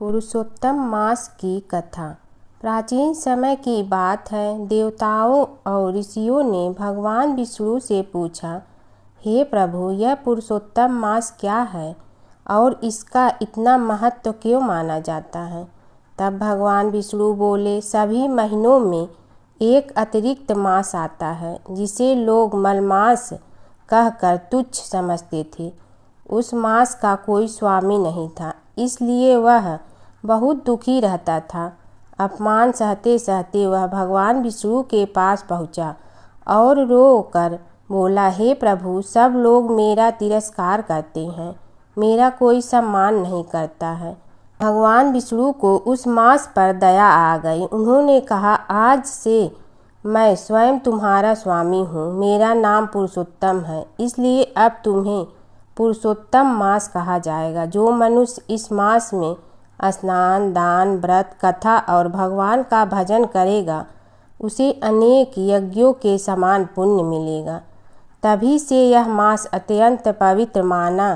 पुरुषोत्तम मास की कथा। प्राचीन समय की बात है। देवताओं और ऋषियों ने भगवान विष्णु से पूछा, हे प्रभु, यह पुरुषोत्तम मास क्या है और इसका इतना महत्व क्यों माना जाता है। तब भगवान विष्णु बोले, सभी महीनों में एक अतिरिक्त मास आता है जिसे लोग मलमास कहकर तुच्छ समझते थे। उस मास का कोई स्वामी नहीं था, इसलिए वह बहुत दुखी रहता था। अपमान सहते सहते वह भगवान विष्णु के पास पहुंचा और रो कर बोला, हे प्रभु, सब लोग मेरा तिरस्कार करते हैं, मेरा कोई सम्मान नहीं करता है। भगवान विष्णु को उस मास पर दया आ गई। उन्होंने कहा, आज से मैं स्वयं तुम्हारा स्वामी हूँ। मेरा नाम पुरुषोत्तम है, इसलिए अब तुम्हें पुरुषोत्तम मास कहा जाएगा। जो मनुष्य इस मास में स्नान, दान, व्रत, कथा और भगवान का भजन करेगा, उसे अनेक यज्ञों के समान पुण्य मिलेगा। तभी से यह मास अत्यंत पवित्र माना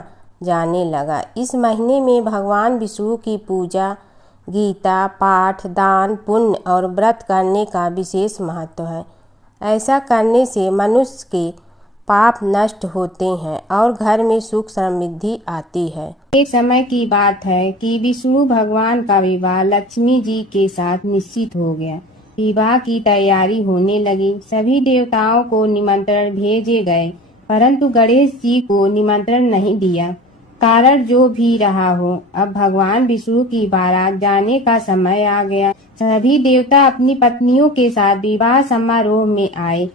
जाने लगा। इस महीने में भगवान विष्णु की पूजा, गीता पाठ, दान, पुण्य और व्रत करने का विशेष महत्व है। ऐसा करने से मनुष्य के पाप नष्ट होते हैं और घर में सुख समृद्धि आती है। एक समय की बात है कि विष्णु भगवान का विवाह लक्ष्मी जी के साथ निश्चित हो गया। विवाह की तैयारी होने लगी। सभी देवताओं को निमंत्रण भेजे गए, परंतु गणेश जी को निमंत्रण नहीं दिया। कारण जो भी रहा हो, अब भगवान विष्णु की बारात जाने का समय आ गया। सभी देवता अपनी पत्नियों के साथ विवाह समारोह में आए।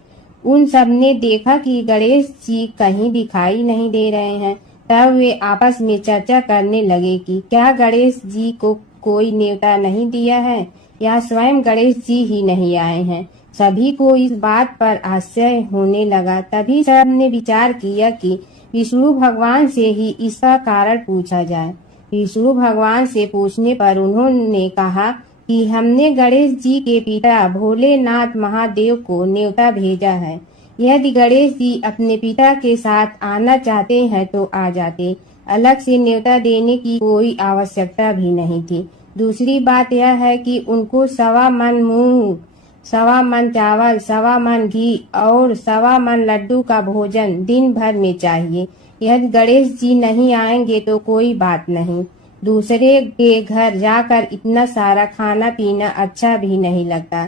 उन सब ने देखा कि गणेश जी कहीं दिखाई नहीं दे रहे हैं। तब वे आपस में चर्चा करने लगे कि क्या गणेश जी को कोई न्योता नहीं दिया है या स्वयं गणेश जी ही नहीं आए हैं। सभी को इस बात पर आश्चर्य होने लगा। तभी सब ने विचार किया कि विष्णु भगवान से ही इसका कारण पूछा जाए। विष्णु भगवान से पूछने पर उन्होंने कहा कि हमने गणेश जी के पिता भोलेनाथ महादेव को न्योता भेजा है। यदि गणेश जी अपने पिता के साथ आना चाहते हैं तो आ जाते। अलग से न्योता देने की कोई आवश्यकता भी नहीं थी। दूसरी बात यह है कि उनको 1.25 मन मूंग, 1.25 मन चावल, 1.25 मन घी और 1.25 मन लड्डू का भोजन दिन भर में चाहिए। यदि गणेश जी नहीं आएंगे तो कोई बात नहीं। दूसरे के घर जाकर इतना सारा खाना पीना अच्छा भी नहीं लगता।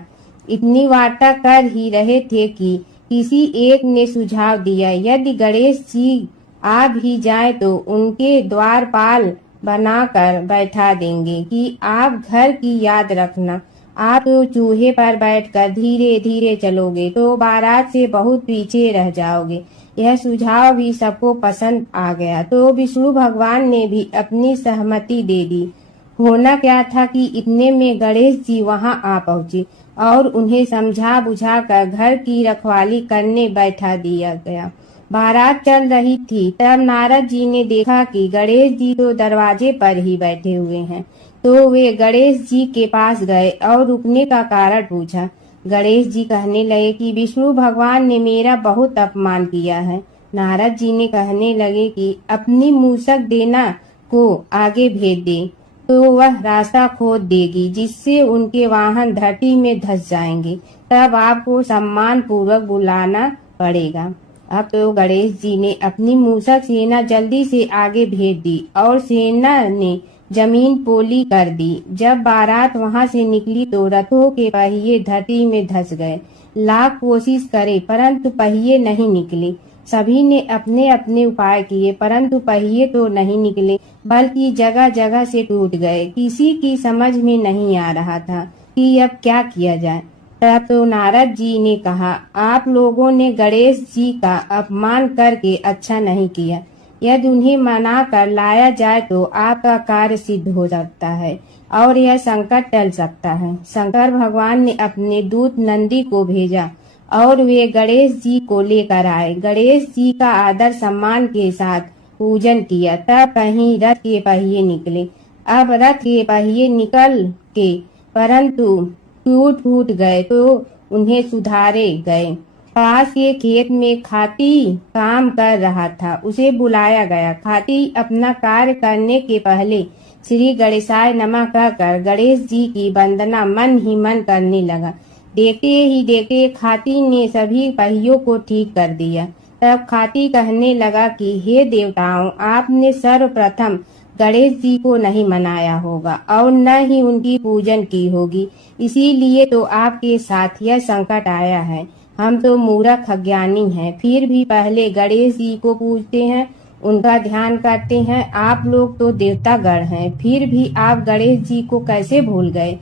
इतनी वार्ता कर ही रहे थे कि किसी एक ने सुझाव दिया, यदि गणेश जी आ भी जाए तो उनके द्वारपाल बनाकर बैठा देंगे कि आप घर की याद रखना। आप तो चूहे पर बैठकर धीरे धीरे चलोगे तो बारात से बहुत पीछे रह जाओगे। यह सुझाव भी सबको पसंद आ गया, तो विष्णु भगवान ने भी अपनी सहमति दे दी। होना क्या था कि इतने में गणेश जी वहां आ पहुंचे और उन्हें समझा बुझा कर घर की रखवाली करने बैठा दिया गया। बारात चल रही थी, तब नारद जी ने देखा कि गणेश जी तो दरवाजे पर ही बैठे हुए हैं। तो वे गणेश जी के पास गए और रुकने का कारण पूछा। गणेश जी कहने लगे कि विष्णु भगवान ने मेरा बहुत अपमान किया है। नारद जी ने कहने लगे कि अपनी मूसक देना को आगे भेज दे तो वह रास्ता खोद देगी, जिससे उनके वाहन धरती में धंस जाएंगे। तब आपको सम्मान पूर्वक बुलाना पड़ेगा। अब तो गणेश जी ने अपनी मूसक सेना जल्दी से आगे भेज दी और सेना ने जमीन पोली कर दी। जब बारात वहां से निकली तो रथों के पहिए धरती में धंस गए। लाख कोशिश करे परंतु पहिए नहीं निकले। सभी ने अपने अपने उपाय किए, परंतु पहिए तो नहीं निकले, बल्कि जगह जगह से टूट गए। किसी की समझ में नहीं आ रहा था कि अब क्या किया जाए। तब तो नारद जी ने कहा, आप लोगों ने गणेश जी का अपमान करके अच्छा नहीं किया। यदि उन्हें मना कर लाया जाए तो आपका कार्य सिद्ध हो सकता है और यह संकट टल सकता है। शंकर भगवान ने अपने दूत नंदी को भेजा और वे गणेश जी को लेकर आए। गणेश जी का आदर सम्मान के साथ पूजन किया। तब कहीं रथ के पहिए निकले। अब रथ के पहिए निकल के परंतु टूट गए तो उन्हें सुधारे गए। पास के खेत में खाती काम कर रहा था, उसे बुलाया गया। खाती अपना कार्य करने के पहले श्री गणेशाय नमः कहकर गणेश जी की वंदना मन ही मन करने लगा। देखते ही देखते खाती ने सभी पहियों को ठीक कर दिया। तब खाती कहने लगा कि हे देवताओं, आपने सर्वप्रथम गणेश जी को नहीं मनाया होगा और न ही उनकी पूजन की होगी, इसीलिए तो आपके साथ यह संकट आया है। हम तो मूर्ख अज्ञानी हैं, फिर भी पहले गणेश जी को पूजते हैं, उनका ध्यान करते हैं। आप लोग तो देवतागण हैं, फिर भी आप गणेश जी को कैसे भूल गए?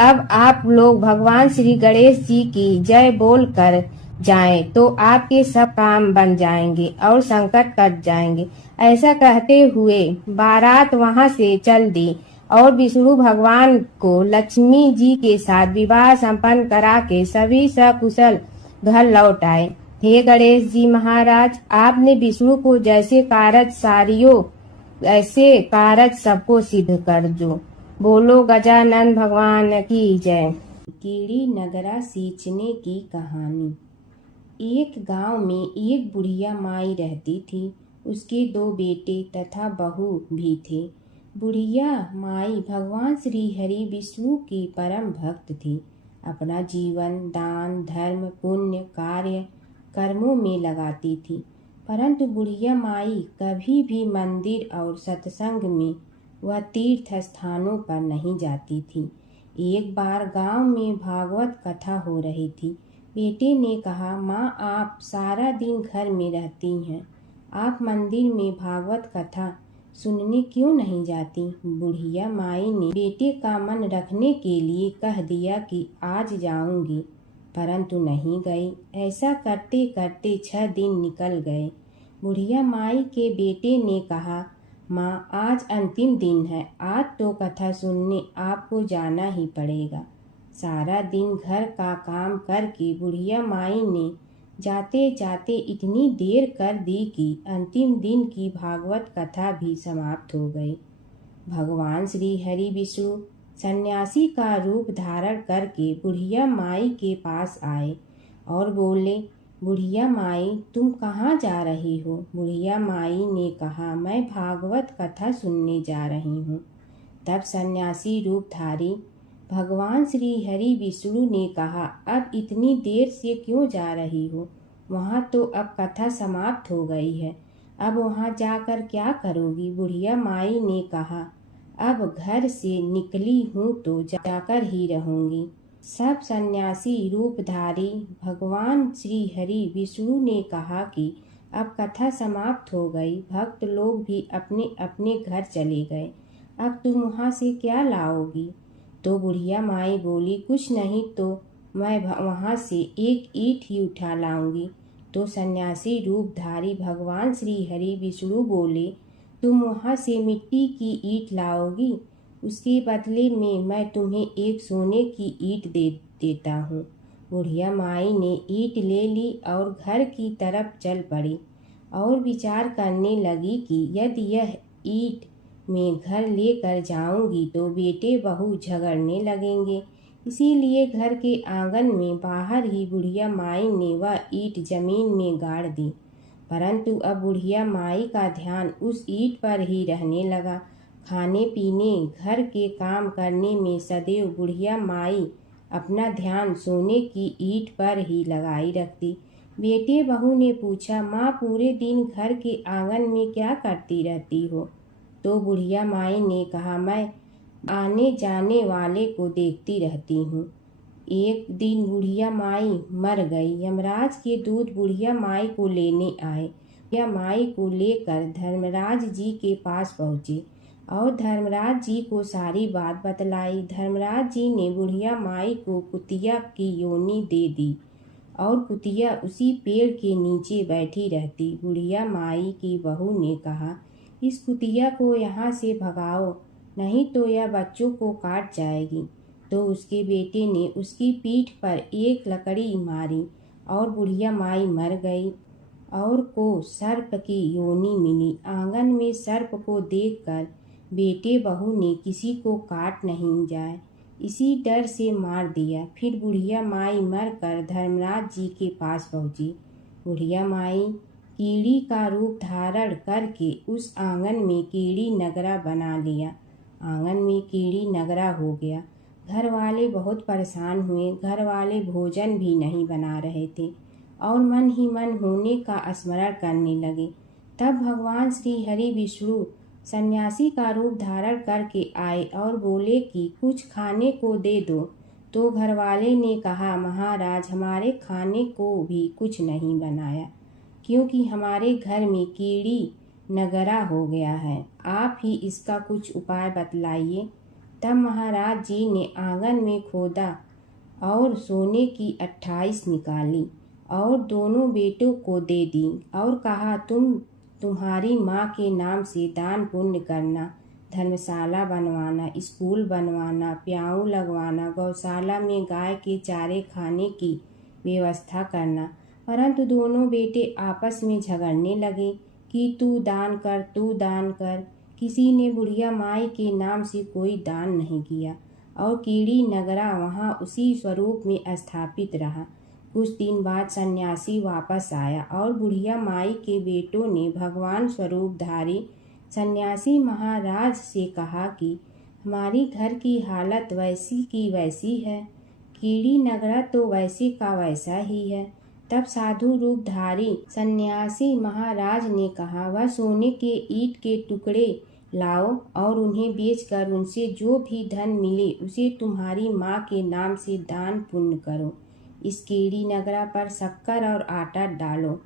अब आप लोग भगवान श्री गणेश जी की जय बोल कर जाएं तो आपके सब काम बन जाएंगे और संकट कट जाएंगे। ऐसा कहते हुए बारात वहां से चल दी और विष्णु भगवान को लक्ष्मी जी के साथ विवाह संपन्न करा के सभी सकुशल घर लौट आए। हे गणेश जी महाराज, आपने विष्णु को जैसे कारज सारियो ऐसे कारज सबको सिद्ध कर दो। बोलो गजानन भगवान की जय। कीड़ी नगरा सींचने की कहानी। एक गांव में एक बुढ़िया माई रहती थी। उसके 2 बेटे तथा बहू भी थे। बुढ़िया माई भगवान श्री हरि विष्णु की परम भक्त थी। अपना जीवन दान धर्म पुण्य कार्य कर्मों में लगाती थी, परंतु बुढ़िया माई कभी भी मंदिर और सत्संग में वह तीर्थ स्थानों पर नहीं जाती थी। एक बार गांव में भागवत कथा हो रही थी। बेटे ने कहा, माँ, आप सारा दिन घर में रहती हैं, आप मंदिर में भागवत कथा सुनने क्यों नहीं जाती? बुढ़िया माई ने बेटे का मन रखने के लिए कह दिया कि आज जाऊंगी, परंतु नहीं गई। ऐसा करते करते 6 दिन निकल गए। बुढ़िया माई के बेटे ने कहा, माँ, आज अंतिम दिन है, आज तो कथा सुनने आपको जाना ही पड़ेगा। सारा दिन घर का काम करके बुढ़िया माई ने जाते जाते इतनी देर कर दी कि अंतिम दिन की भागवत कथा भी समाप्त हो गई। भगवान श्री हरि विष्णु सन्यासी का रूप धारण करके बुढ़िया माई के पास आए और बोले, बुढ़िया माई, तुम कहाँ जा रही हो? बुढ़िया माई ने कहा, मैं भागवत कथा सुनने जा रही हूँ। तब सन्यासी रूपधारी भगवान श्री हरि विष्णु ने कहा, अब इतनी देर से क्यों जा रही हो? वहाँ तो अब कथा समाप्त हो गई है, अब वहाँ जाकर क्या करोगी? बुढ़िया माई ने कहा, अब घर से निकली हूँ तो जाकर ही रहूंगी। सब सन्यासी रूपधारी भगवान श्री हरि विष्णु ने कहा कि अब कथा समाप्त हो गई, भक्त लोग भी अपने अपने घर चले गए, अब तुम वहाँ से क्या लाओगी? तो बुढ़िया माई बोली, कुछ नहीं तो मैं वहाँ से एक ईंट ही उठा लाऊंगी। तो सन्यासी रूपधारी भगवान श्री हरि विष्णु बोले, तुम वहाँ से मिट्टी की ईंट लाओगी, उसके बदले में मैं तुम्हें एक सोने की ईंट दे देता हूँ। बुढ़िया माई ने ईंट ले ली और घर की तरफ चल पड़ी और विचार करने लगी कि यदि यह ईंट मैं घर लेकर जाऊंगी तो बेटे बहू झगड़ने लगेंगे, इसीलिए घर के आंगन में बाहर ही बुढ़िया माई ने वह ईंट जमीन में गाड़ दी। परंतु अब बुढ़िया माई का ध्यान उस ईंट पर ही रहने लगा। खाने पीने घर के काम करने में सदैव बुढ़िया माई अपना ध्यान सोने की ईंट पर ही लगाई रखती। बेटे बहू ने पूछा, माँ, पूरे दिन घर के आंगन में क्या करती रहती हो? तो बुढ़िया माई ने कहा, मैं आने जाने वाले को देखती रहती हूँ। एक दिन बुढ़िया माई मर गई। यमराज के दूत बुढ़िया माई को लेने आए। बुढ़िया माई को लेकर धर्मराज जी के पास पहुँचे और धर्मराज जी को सारी बात बतलाई। धर्मराज जी ने बुढ़िया माई को कुतिया की योनि दे दी और कुतिया उसी पेड़ के नीचे बैठी रहती। बुढ़िया माई की बहू ने कहा, इस कुतिया को यहाँ से भगाओ, नहीं तो यह बच्चों को काट जाएगी। तो उसके बेटे ने उसकी पीठ पर एक लकड़ी मारी और बुढ़िया माई मर गई और को सर्प की योनि मिली। आंगन में सर्प को देखकर बेटे बहू ने किसी को काट नहीं जाए इसी डर से मार दिया। फिर बुढ़िया माई मरकर धर्मराज जी के पास पहुंची। बुढ़िया माई कीड़ी का रूप धारण करके उस आंगन में कीड़ी नगरा बना लिया। आंगन में कीड़ी नगरा हो गया। घर वाले बहुत परेशान हुए। घर वाले भोजन भी नहीं बना रहे थे और मन ही मन होने का स्मरण करने लगे। तब भगवान श्री हरि विष्णु सन्यासी का रूप धारण करके आए और बोले कि कुछ खाने को दे दो। तो घरवाले ने कहा, महाराज, हमारे खाने को भी कुछ नहीं बनाया क्योंकि हमारे घर में कीड़ी नगरा हो गया है। आप ही इसका कुछ उपाय बतलाइए। तब महाराज जी ने आंगन में खोदा और सोने की 28 निकाली और दोनों बेटों को दे दी और कहा, तुम्हारी माँ के नाम से दान पुण्य करना, धर्मशाला बनवाना, स्कूल बनवाना, प्याऊ लगवाना, गौशाला में गाय के चारे खाने की व्यवस्था करना। परंतु दोनों बेटे आपस में झगड़ने लगे कि तू दान कर, तू दान कर। किसी ने बुढ़िया माई के नाम से कोई दान नहीं किया और कीड़ी नगरा वहाँ उसी स्वरूप में स्थापित रहा। कुछ दिन बाद सन्यासी वापस आया और बुढ़िया माई के बेटों ने भगवान स्वरूपधारी सन्यासी महाराज से कहा कि हमारी घर की हालत वैसी की वैसी है, कीड़ी नगरा तो वैसे का वैसा ही है। तब साधु रूपधारी सन्यासी महाराज ने कहा, वह सोने के ईंट के टुकड़े लाओ और उन्हें बेचकर उनसे जो भी धन मिले उसे तुम्हारी माँ के नाम से दान पुण्य करो। इस कीड़ी नगरा पर शक्कर और आटा डालो।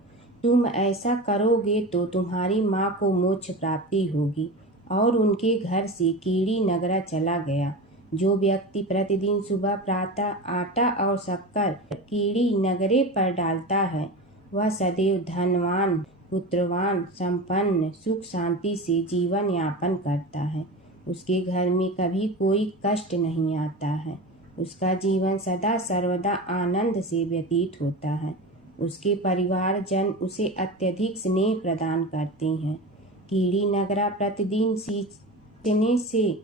तुम ऐसा करोगे तो तुम्हारी माँ को मोक्ष प्राप्ति होगी। और उनके घर से कीड़ी नगरा चला गया। जो व्यक्ति प्रतिदिन सुबह प्रातः आटा और शक्कर कीड़ी नगरे पर डालता है, वह सदैव धनवान, पुत्रवान, संपन्न, सुख शांति से जीवन यापन करता है। उसके घर में कभी कोई कष्ट नहीं आता है। उसका जीवन सदा सर्वदा आनंद से व्यतीत होता है। उसके परिवार जन उसे अत्यधिक स्नेह प्रदान करते हैं। कीड़ी नगरा प्रतिदिन सींचने से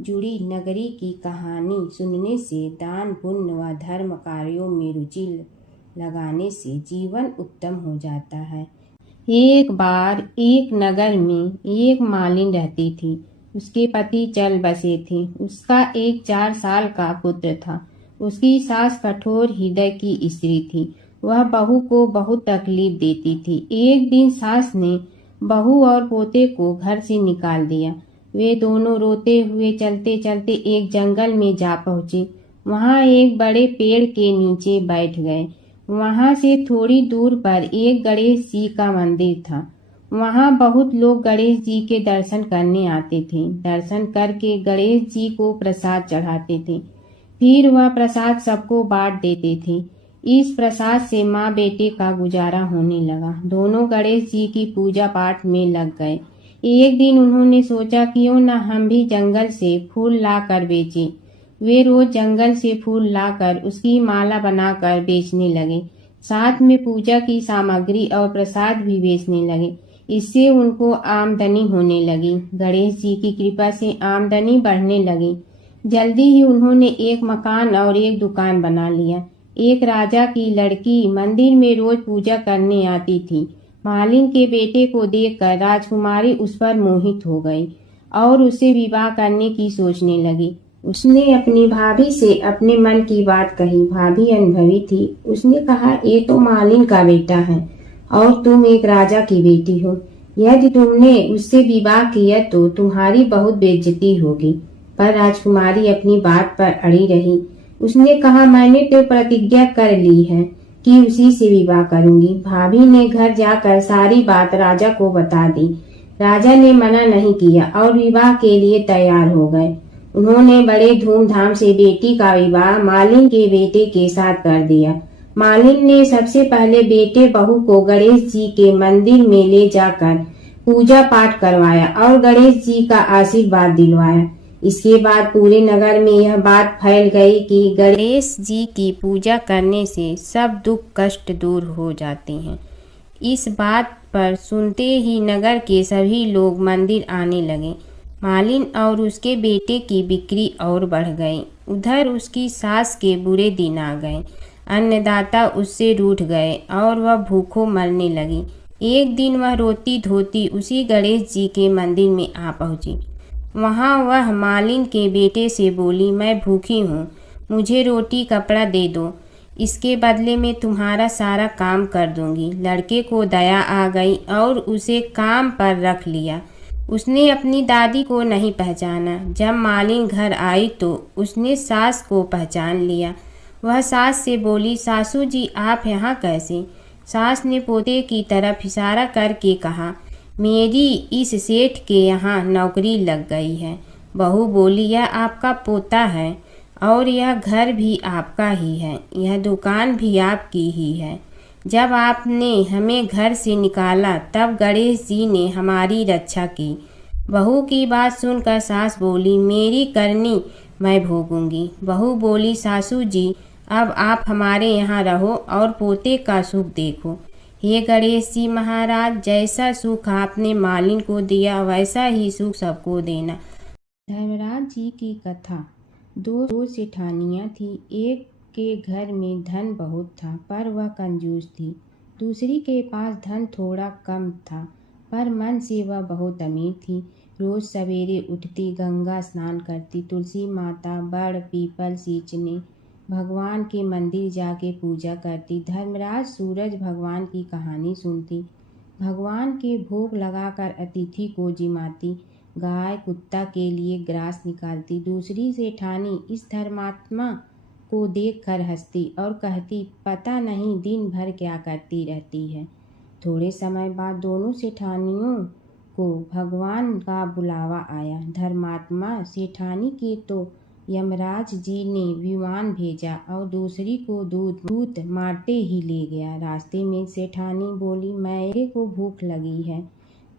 जुड़ी नगरी की कहानी सुनने से, दान पुण्य व धर्म कार्यों में रुचि लगाने से जीवन उत्तम हो जाता है। एक बार एक नगर में एक मालिन रहती थी। उसके पति चल बसे थे। उसका एक 4 साल का पुत्र था। उसकी सास कठोर हृदय की स्त्री थी। वह बहू को बहुत तकलीफ देती थी। एक दिन सास ने बहू और पोते को घर से निकाल दिया। वे दोनों रोते हुए चलते चलते एक जंगल में जा पहुँचे। वहाँ एक बड़े पेड़ के नीचे बैठ गए। वहाँ से थोड़ी दूर पर एक गणेश जी का मंदिर था। वहाँ बहुत लोग गणेश जी के दर्शन करने आते थे। दर्शन करके गणेश जी को प्रसाद चढ़ाते थे। फिर वह प्रसाद सबको बांट देते थे। इस प्रसाद से माँ बेटे का गुजारा होने लगा। दोनों गणेश जी की पूजा पाठ में लग गए। एक दिन उन्होंने सोचा क्यों न हम भी जंगल से फूल लाकर बेचें। वे रोज जंगल से फूल लाकर उसकी माला बनाकर बेचने लगे। साथ में पूजा की सामग्री और प्रसाद भी बेचने लगे। इससे उनको आमदनी होने लगी। गणेश जी की कृपा से आमदनी बढ़ने लगी। जल्दी ही उन्होंने एक मकान और एक दुकान बना लिया। एक राजा की लड़की मंदिर में रोज पूजा करने आती थी। मालिन के बेटे को देखकर राजकुमारी उस पर मोहित हो गई और उससे विवाह करने की सोचने लगी। उसने अपनी भाभी से अपने मन की बात कही। भाभी अनुभवी थी। उसने कहा, ये तो मालिन का बेटा है और तुम एक राजा की बेटी हो। यदि तुमने उससे विवाह किया तो तुम्हारी बहुत बेइज्जती होगी। पर राजकुमारी अपनी बात पर अड़ी रही। उसने कहा, मैंने तो प्रतिज्ञा कर ली है कि उसी से विवाह करूंगी। भाभी ने घर जाकर सारी बात राजा को बता दी। राजा ने मना नहीं किया और विवाह के लिए तैयार हो गए। उन्होंने बड़े धूमधाम से बेटी का विवाह मालिन के बेटे के साथ कर दिया। मालिन ने सबसे पहले बेटे बहू को गणेश जी के मंदिर में ले जाकर पूजा पाठ करवाया और गणेश जी का आशीर्वाद दिलवाया। इसके बाद पूरे नगर में यह बात फैल गई कि गणेश जी की पूजा करने से सब दुख कष्ट दूर हो जाते हैं। इस बात पर सुनते ही नगर के सभी लोग मंदिर आने लगे। मालिन और उसके बेटे की बिक्री और बढ़ गई। उधर उसकी सास के बुरे दिन आ गए। अन्नदाता उससे रूठ गए और वह भूखों मरने लगी। एक दिन वह रोती धोती उसी गणेश जी के मंदिर में आ पहुंची। वहाँ वह मालिन के बेटे से बोली, मैं भूखी हूँ, मुझे रोटी कपड़ा दे दो, इसके बदले में तुम्हारा सारा काम कर दूंगी। लड़के को दया आ गई और उसे काम पर रख लिया। उसने अपनी दादी को नहीं पहचाना। जब मालिन घर आई तो उसने सास को पहचान लिया। वह सास से बोली, सासू जी आप यहाँ कैसे? सास ने पोते की तरफ इशारा करके कहा, मेरी इस सेठ के यहाँ नौकरी लग गई है। बहू बोली, यह आपका पोता है और यह घर भी आपका ही है, यह दुकान भी आपकी ही है। जब आपने हमें घर से निकाला तब गणेश जी ने हमारी रक्षा की। बहू की बात सुनकर सास बोली, मेरी करनी मैं भोगूंगी। बहू बोली, सासू जी अब आप हमारे यहाँ रहो और पोते का सुख देखो। हे गणेश जी महाराज, जैसा सुख आपने मालिन को दिया वैसा ही सुख सबको देना। धर्मराज जी की कथा। दो सेठानियाँ थी। एक के घर में धन बहुत था पर वह कंजूस थी। दूसरी के पास धन थोड़ा कम था पर मन से वह बहुत अमीर थी। रोज सवेरे उठती, गंगा स्नान करती, तुलसी माता, बड़ पीपल सींचने, भगवान के मंदिर जाके पूजा करती। धर्मराज सूरज भगवान की कहानी सुनती, भगवान के भोग लगाकर अतिथि को जिमाती, गाय कुत्ता के लिए ग्रास निकालती। दूसरी सेठानी इस धर्मात्मा को देखकर हंसती और कहती, पता नहीं दिन भर क्या करती रहती है। थोड़े समय बाद दोनों सेठानियों को भगवान का बुलावा आया। धर्मात्मा सेठानी के तो यमराज जी ने विमान भेजा और दूसरी को दूत मारते ही ले गया। रास्ते में सेठानी बोली, मेरे को भूख लगी है।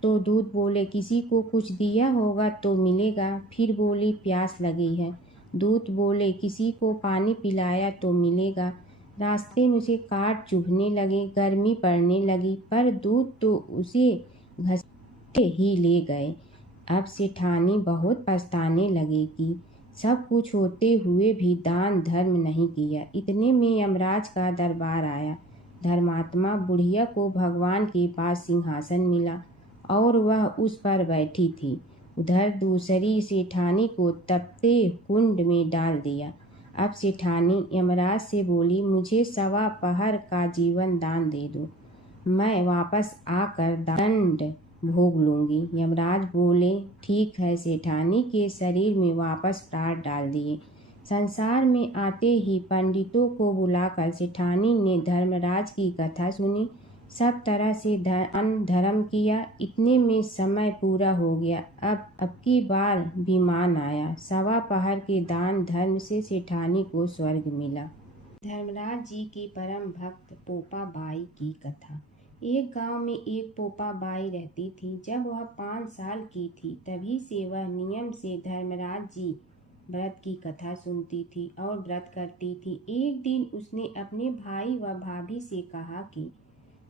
तो दूत बोले, किसी को कुछ दिया होगा तो मिलेगा। फिर बोली, प्यास लगी है। दूत बोले, किसी को पानी पिलाया तो मिलेगा। रास्ते में उसे काट चुभने लगे, गर्मी पड़ने लगी, पर दूत तो उसे घसीटे ही ले गए। अब सेठानी बहुत पछताने लगी कि सब कुछ होते हुए भी दान धर्म नहीं किया। इतने में यमराज का दरबार आया। धर्मात्मा बुढ़िया को भगवान के पास सिंहासन मिला और वह उस पर बैठी थी। उधर दूसरी सेठानी को तपते कुंड में डाल दिया। अब सेठानी यमराज से बोली, मुझे 1.25 पहर का जीवन दान दे दो, मैं वापस आकर दंड भोग लूंगी। यमराज बोले, ठीक है। सेठानी के शरीर में वापस प्राण डाल दिए। संसार में आते ही पंडितों को बुलाकर सेठानी ने धर्मराज की कथा सुनी, सब तरह से धर्म किया। इतने में समय पूरा हो गया। अब की बार विमान आया। 1.25 पहर के दान धर्म से सेठानी को स्वर्ग मिला। धर्मराज जी की परम भक्त पोपा बाई की कथा। एक गांव में एक पोपा बाई रहती थी। जब वह 5 साल की थी तभी से वह नियम से धर्मराज जी व्रत की कथा सुनती थी और व्रत करती थी। एक दिन उसने अपने भाई व भाभी से कहा कि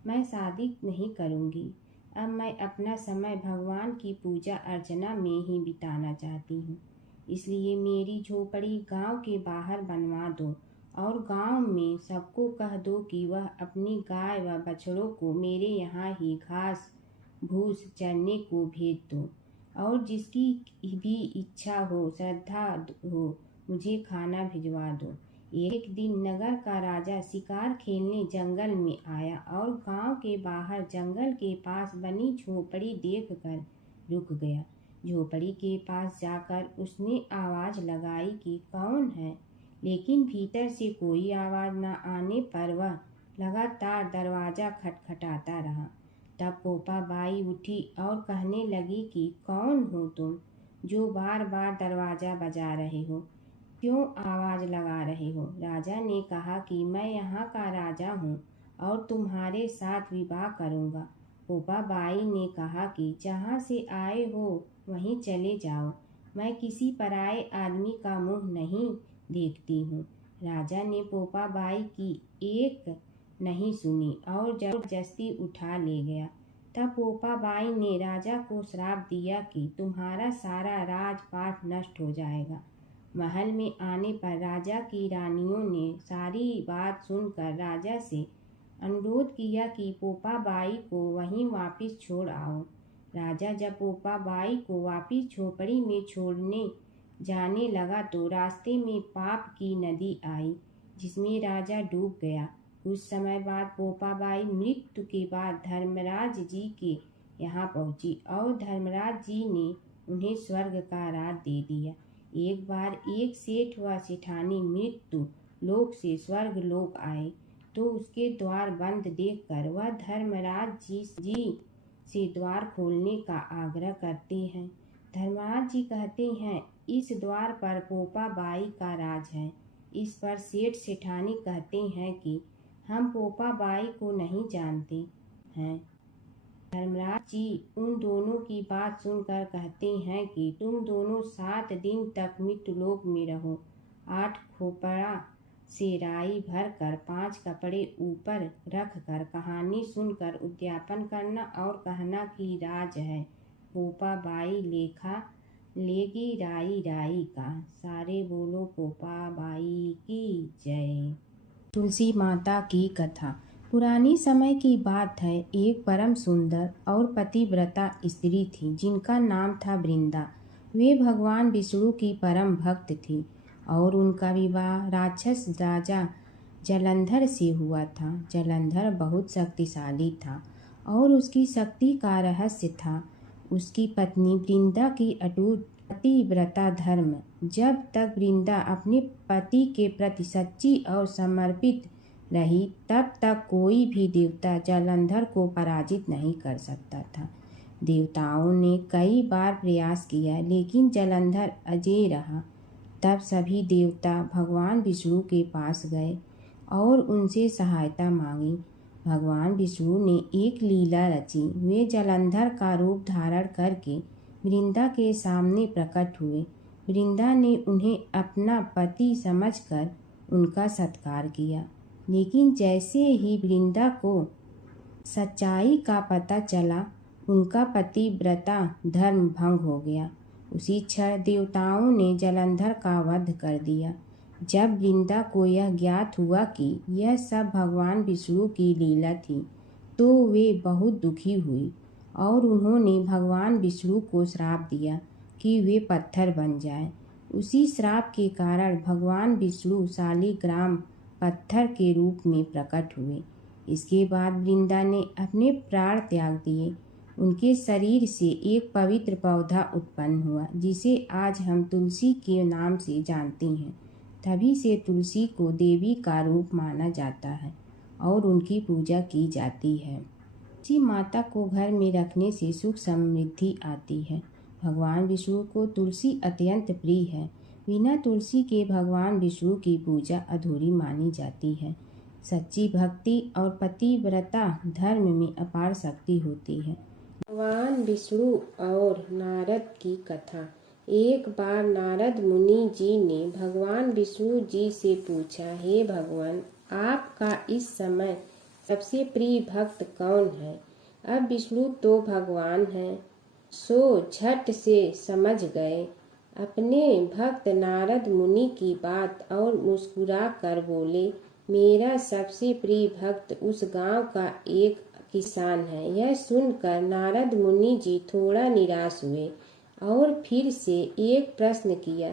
मैं शादी नहीं करूंगी, अब मैं अपना समय भगवान की पूजा अर्चना में ही बिताना चाहती हूँ। इसलिए मेरी झोपड़ी गांव के बाहर बनवा दो और गांव में सबको कह दो कि वह अपनी गाय व बछड़ों को मेरे यहाँ ही घास भूस चरने को भेज दो और जिसकी भी इच्छा हो, श्रद्धा हो, मुझे खाना भिजवा दो। एक दिन नगर का राजा शिकार खेलने जंगल में आया और गांव के बाहर जंगल के पास बनी झोपड़ी देखकर रुक गया। झोपड़ी के पास जाकर उसने आवाज लगाई कि कौन है, लेकिन भीतर से कोई आवाज न आने पर वह लगातार दरवाजा खटखटाता रहा। तब पोपा बाई उठी और कहने लगी कि कौन हो तुम जो बार बार दरवाजा बजा रहे हो, क्यों आवाज लगा रहे हो? राजा ने कहा कि मैं यहाँ का राजा हूँ और तुम्हारे साथ विवाह करूँगा। पोपा बाई ने कहा कि जहाँ से आए हो वहीं चले जाओ, मैं किसी पराये आदमी का मुंह नहीं देखती हूँ। राजा ने पोपा बाई की एक नहीं सुनी और जबरदस्ती उठा ले गया। तब पोपा बाई ने राजा को श्राप दिया कि तुम्हारा सारा राजपाट नष्ट हो जाएगा। महल में आने पर राजा की रानियों ने सारी बात सुनकर राजा से अनुरोध किया कि पोपा बाई को वहीं वापस छोड़ आओ। राजा जब पोपा बाई को वापिस झोपड़ी में छोड़ने जाने लगा तो रास्ते में पाप की नदी आई, जिसमें राजा डूब गया। कुछ समय बाद पोपा बाई मृत्यु के बाद धर्मराज जी के यहाँ पहुँची और धर्मराज जी ने उन्हें स्वर्ग का राज दे दिया। एक बार एक सेठ व सेठानी मृत्यु लोक से स्वर्ग लोक आए तो उसके द्वार बंद देखकर वह धर्मराज जी से द्वार खोलने का आग्रह करते हैं। धर्मराज जी कहते हैं, इस द्वार पर पोपा बाई का राज है। इस पर सेठ सेठानी कहते हैं कि हम पोपा बाई को नहीं जानते हैं। धर्मराज जी उन दोनों की बात सुनकर कहते हैं कि तुम दोनों 7 दिन तक मृत्युलोक में रहो। 8 खोपड़ा से राई भरकर 5 कपड़े ऊपर रख कर कहानी सुनकर उद्यापन करना और कहना कि राज है पोपा बाई लेखा लेगी राई राई का। सारे बोलो पोपा बाई की जय। तुलसी माता की कथा। पुरानी समय की बात है, एक परम सुंदर और पतिव्रता स्त्री थी जिनका नाम था वृंदा। वे भगवान विष्णु की परम भक्त थी और उनका विवाह राक्षस राजा जलंधर से हुआ था। जलंधर बहुत शक्तिशाली था और उसकी शक्ति का रहस्य था उसकी पत्नी वृंदा की अटूट पतिव्रता धर्म। जब तक वृंदा अपने पति के प्रति सच्ची और समर्पित रही तब तक कोई भी देवता जलंधर को पराजित नहीं कर सकता था। देवताओं ने कई बार प्रयास किया लेकिन जलंधर अजेय रहा। तब सभी देवता भगवान विष्णु के पास गए और उनसे सहायता मांगी। भगवान विष्णु ने एक लीला रची। वे जलंधर का रूप धारण करके वृंदा के सामने प्रकट हुए। वृंदा ने उन्हें अपना पति समझकर उनका सत्कार किया, लेकिन जैसे ही वृंदा को सच्चाई का पता चला उनका पतिव्रता धर्म भंग हो गया। उसी क्षण देवताओं ने जलंधर का वध कर दिया। जब वृंदा को यह ज्ञात हुआ कि यह सब भगवान विष्णु की लीला थी तो वे बहुत दुखी हुई और उन्होंने भगवान विष्णु को श्राप दिया कि वे पत्थर बन जाएं। उसी श्राप के कारण भगवान विष्णु शालिग्राम पत्थर के रूप में प्रकट हुए। इसके बाद वृंदा ने अपने प्राण त्याग दिए। उनके शरीर से एक पवित्र पौधा उत्पन्न हुआ जिसे आज हम तुलसी के नाम से जानते हैं। तभी से तुलसी को देवी का रूप माना जाता है और उनकी पूजा की जाती है। तुलसी माता को घर में रखने से सुख समृद्धि आती है। भगवान विष्णु को तुलसी अत्यंत प्रिय है। बिना तुलसी के भगवान विष्णु की पूजा अधूरी मानी जाती है। सच्ची भक्ति और पतिव्रता धर्म में अपार शक्ति होती है। भगवान विष्णु और नारद की कथा। एक बार नारद मुनि जी ने भगवान विष्णु जी से पूछा, हे भगवान, आपका इस समय सबसे प्रिय भक्त कौन है? अब विष्णु तो भगवान हैं, सो झट से समझ गए अपने भक्त नारद मुनि की बात और मुस्कुरा कर बोले, मेरा सबसे प्रिय भक्त उस गांव का एक किसान है। यह सुनकर नारद मुनि जी थोड़ा निराश हुए और फिर से एक प्रश्न किया,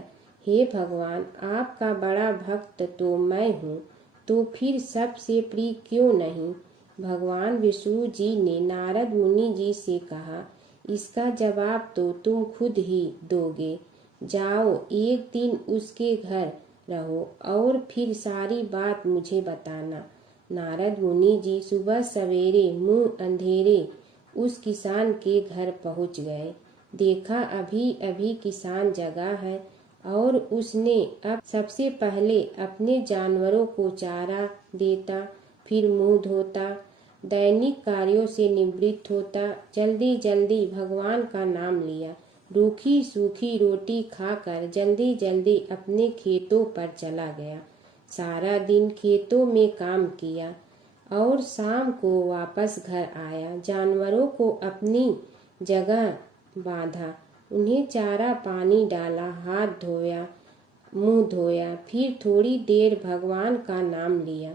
हे भगवान, आपका बड़ा भक्त तो मैं हूँ, तो फिर सबसे प्रिय क्यों नहीं? भगवान विष्णु जी ने नारद मुनि जी से कहा, इसका जवाब तो तुम खुद ही दोगे। जाओ, एक दिन उसके घर रहो और फिर सारी बात मुझे बताना। नारद मुनि जी सुबह सवेरे मुंह अंधेरे उस किसान के घर पहुंच गए। देखा अभी अभी किसान जगा है और उसने अब सबसे पहले अपने जानवरों को चारा देता, फिर मुंह धोता, दैनिक कार्यों से निवृत्त होता, जल्दी जल्दी भगवान का नाम लिया, रूखी सूखी रोटी खाकर जल्दी जल्दी अपने खेतों पर चला गया। सारा दिन खेतों में काम किया और शाम को वापस घर आया। जानवरों को अपनी जगह बांधा, उन्हें चारा पानी डाला, हाथ धोया, मुंह धोया, फिर थोड़ी देर भगवान का नाम लिया,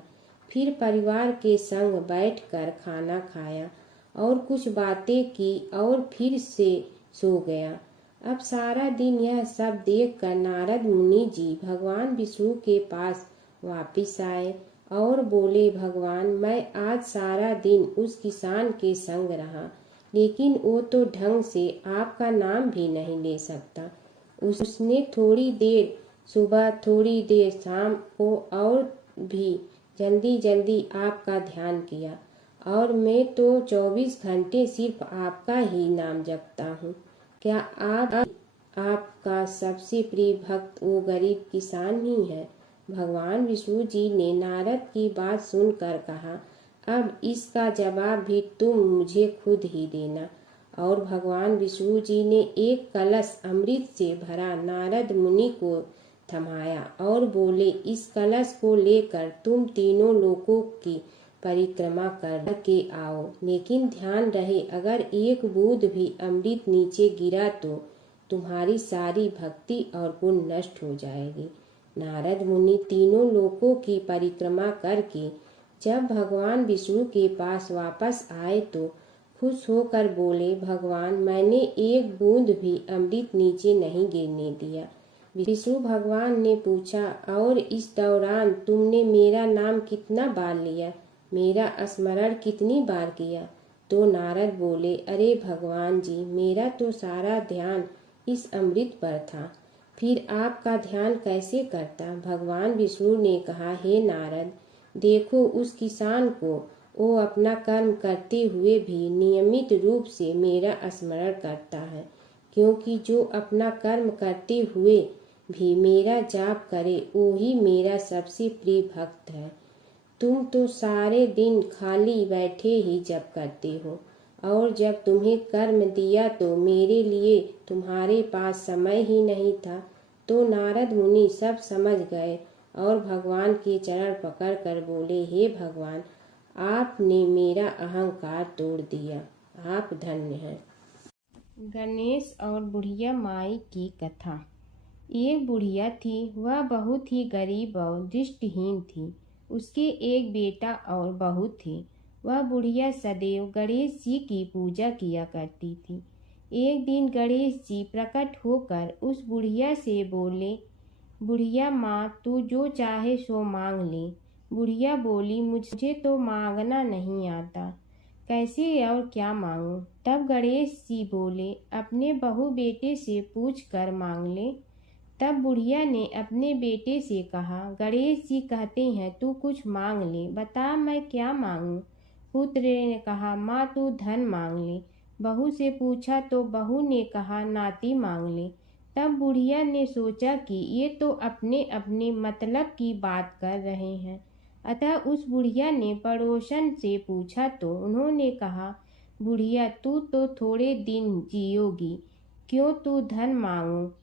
फिर परिवार के संग बैठकर खाना खाया और कुछ बातें की और फिर से सो गया। अब सारा दिन यह सब देखकर नारद मुनि जी भगवान विष्णु के पास वापिस आए और बोले, भगवान, मैं आज सारा दिन उस किसान के संग रहा, लेकिन वो तो ढंग से आपका नाम भी नहीं ले सकता। उसने थोड़ी देर सुबह, थोड़ी देर शाम को और भी जल्दी जल्दी आपका ध्यान किया, और मैं तो 24 घंटे सिर्फ आपका ही नाम जपता हूँ। क्या आपका सबसे प्रिय भक्त वो गरीब किसान ही है? भगवान विष्णु जी ने नारद की बात सुनकर कहा, अब इसका जवाब भी तुम मुझे खुद ही देना। और भगवान विष्णु जी ने एक कलश अमृत से भरा नारद मुनि को थमाया और बोले, इस कलश को लेकर तुम तीनों लोकों की परिक्रमा कर के आओ, लेकिन ध्यान रहे अगर एक बूंद भी अमृत नीचे गिरा तो तुम्हारी सारी भक्ति और पुण्य नष्ट हो जाएगी। नारद मुनि तीनों लोकों की परिक्रमा करके जब भगवान विष्णु के पास वापस आए तो खुश होकर बोले, भगवान, मैंने एक बूंद भी अमृत नीचे नहीं गिरने दिया। विष्णु भगवान ने पूछा, और इस दौरान तुमने मेरा नाम कितना बार लिया, मेरा स्मरण कितनी बार किया? तो नारद बोले, अरे भगवान जी, मेरा तो सारा ध्यान इस अमृत पर था, फिर आपका ध्यान कैसे करता? भगवान विष्णु ने कहा, हे नारद, देखो उस किसान को, वो अपना कर्म करते हुए भी नियमित रूप से मेरा स्मरण करता है, क्योंकि जो अपना कर्म करते हुए भी मेरा जाप करे वो ही मेरा सबसे प्रिय भक्त है। तुम तो सारे दिन खाली बैठे ही जप करते हो, और जब तुम्हें कर्म दिया तो मेरे लिए तुम्हारे पास समय ही नहीं था। तो नारद मुनि सब समझ गए और भगवान के चरण पकड़ कर बोले, हे भगवान, आपने मेरा अहंकार तोड़ दिया, आप धन्य हैं। गणेश और बुढ़िया माई की कथा। एक बुढ़िया थी, वह बहुत ही गरीब और दृष्टिहीन थी। उसके एक बेटा और बहू थी। वह बुढ़िया सदैव गणेश जी की पूजा किया करती थी। एक दिन गणेश जी प्रकट होकर उस बुढ़िया से बोले, बुढ़िया माँ, तू जो चाहे सो मांग ले। बुढ़िया बोली, मुझे तो मांगना नहीं आता, कैसे और क्या मांगूं? तब गणेश जी बोले, अपने बहू बेटे से पूछ कर मांग ले। तब बुढ़िया ने अपने बेटे से कहा, गणेश जी कहते हैं तू कुछ मांग ले, बता मैं क्या मांगूं? पुत्र ने कहा, माँ तू धन मांग ले। बहू से पूछा तो बहू ने कहा, नाती मांग ले। तब बुढ़िया ने सोचा कि ये तो अपने अपने मतलब की बात कर रहे हैं, अतः उस बुढ़िया ने पड़ोसन से पूछा तो उन्होंने कहा, बुढ़िया तू तो थोड़े दिन जियोगी, क्यों तू धन मांगो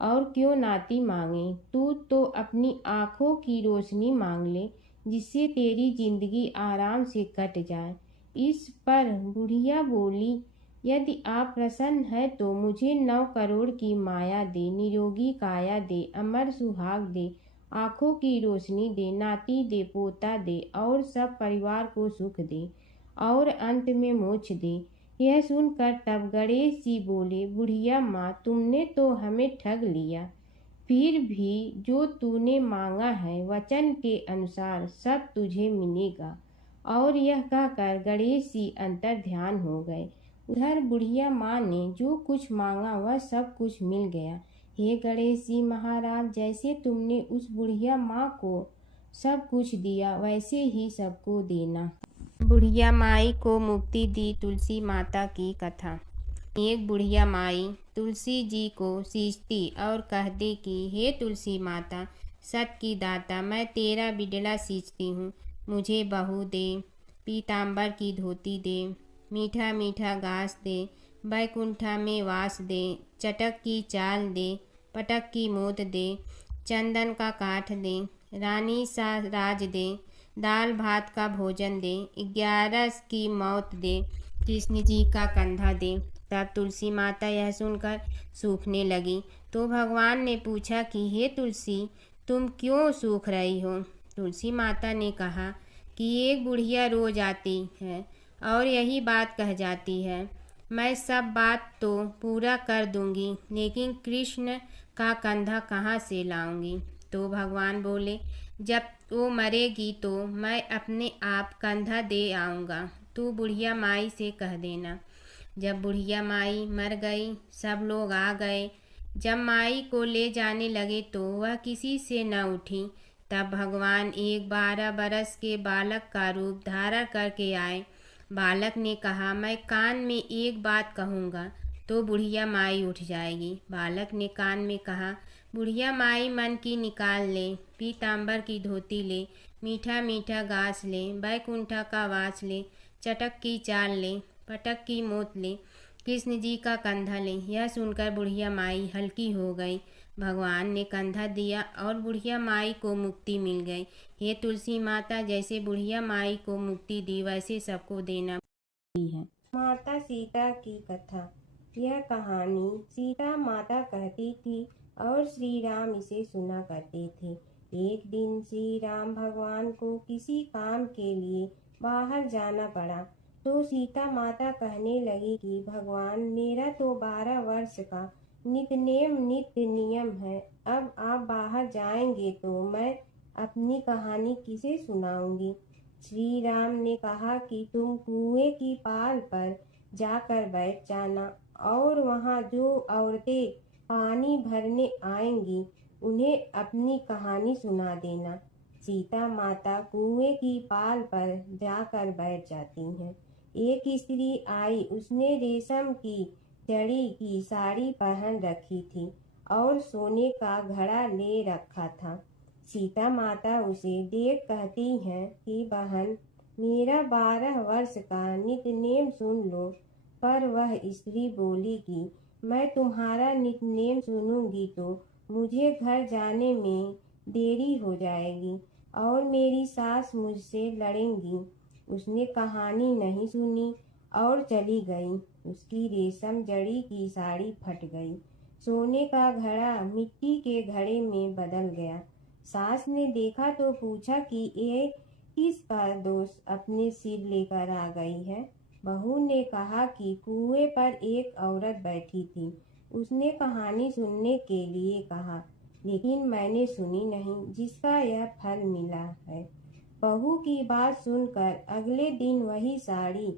और क्यों नाती मांगे? तू तो अपनी आँखों की रोशनी मांग ले, जिससे तेरी जिंदगी आराम से कट जाए। इस पर बुढ़िया बोली, यदि आप प्रसन्न है तो मुझे 9 करोड़ की माया दे, निरोगी काया दे, अमर सुहाग दे, आँखों की रोशनी दे, नाती दे, पोता दे, और सब परिवार को सुख दे, और अंत में मोक्ष दे। यह सुनकर तब गणेश जी बोले, बुढ़िया माँ, तुमने तो हमें ठग लिया, फिर भी जो तूने मांगा है वचन के अनुसार सब तुझे मिलेगा। और यह कहकर गणेश जी अंतर ध्यान हो गए। उधर बुढ़िया माँ ने जो कुछ मांगा वह सब कुछ मिल गया। हे गणेश जी महाराज, जैसे तुमने उस बुढ़िया माँ को सब कुछ दिया वैसे ही सबको देना। बुढ़िया माई को मुक्ति दी। तुलसी माता की कथा। एक बुढ़िया माई तुलसी जी को सींचती और कहती कि हे तुलसी माता, सत की दाता, मैं तेरा बिडला सींचती हूँ, मुझे बहू दे, पीताम्बर की धोती दे, मीठा मीठा घास दे, बैकुंठा में वास दे, चटक की चाल दे, पटक की मोद दे, चंदन का काठ दे, रानी सा राज दे, दाल भात का भोजन दे, 11 की मौत दे, कृष्ण जी का कंधा दे। तब तुलसी माता यह सुनकर सूखने लगी। तो भगवान ने पूछा कि हे तुलसी, तुम क्यों सूख रही हो? तुलसी माता ने कहा कि एक बुढ़िया रोज आती है और यही बात कह जाती है, मैं सब बात तो पूरा कर दूंगी, लेकिन कृष्ण का कंधा कहाँ से लाऊंगी। तो भगवान बोले, जब वो मरेगी तो मैं अपने आप कंधा दे आऊँगा, तू बुढ़िया माई से कह देना। जब बुढ़िया माई मर गई, सब लोग आ गए। जब माई को ले जाने लगे तो वह किसी से न उठी। तब भगवान एक 12 बरस के बालक का रूप धारण करके आए। बालक ने कहा, मैं कान में एक बात कहूँगा तो बुढ़िया माई उठ जाएगी। बालक ने कान में कहा, बुढ़िया माई मन की निकाल ले, पीताम्बर की धोती ले, मीठा मीठा घास ले, बैकुंठा का वास ले, चटक की चाल ले, पटक की मोत ले, कृष्ण जी का कंधा ले। यह सुनकर बुढ़िया माई हल्की हो गई। भगवान ने कंधा दिया और बुढ़िया माई को मुक्ति मिल गई। हे तुलसी माता, जैसे बुढ़िया माई को मुक्ति दी वैसे सबको देना है। माता सीता की कथा। यह कहानी सीता माता कहती थी और श्री राम इसे सुना करते थे। एक दिन श्री राम भगवान को किसी काम के लिए बाहर जाना पड़ा, तो सीता माता कहने लगी कि भगवान, मेरा तो 12 वर्ष का नित्य नियम है। अब आप बाहर जाएंगे तो मैं अपनी कहानी किसे सुनाऊंगी। श्री राम ने कहा कि तुम कुएं की पाल पर जाकर बैठ जाना और वहां जो औरतें पानी भरने आएंगी उन्हें अपनी कहानी सुना देना। सीता माता कुएं की पाल पर जाकर बैठ जाती हैं। एक स्त्री आई, उसने रेशम की जड़ी की साड़ी पहन रखी थी और सोने का घड़ा ले रखा था। सीता माता उसे देख कहती हैं कि बहन, मेरा 12 वर्ष का नित्य नेम सुन लो। पर वह स्त्री बोली कि मैं तुम्हारा नित्य नेम सुनूंगी तो मुझे घर जाने में देरी हो जाएगी और मेरी सास मुझसे लड़ेंगी। उसने कहानी नहीं सुनी और चली गई। उसकी रेशम जड़ी की साड़ी फट गई, सोने का घड़ा मिट्टी के घड़े में बदल गया। सास ने देखा तो पूछा कि ये किसका दोष अपने सिर लेकर आ गई है। बहू ने कहा कि कुएं पर एक औरत बैठी थी, उसने कहानी सुनने के लिए कहा, लेकिन मैंने सुनी नहीं, जिसका यह फल मिला है। बहू की बात सुनकर अगले दिन वही साड़ी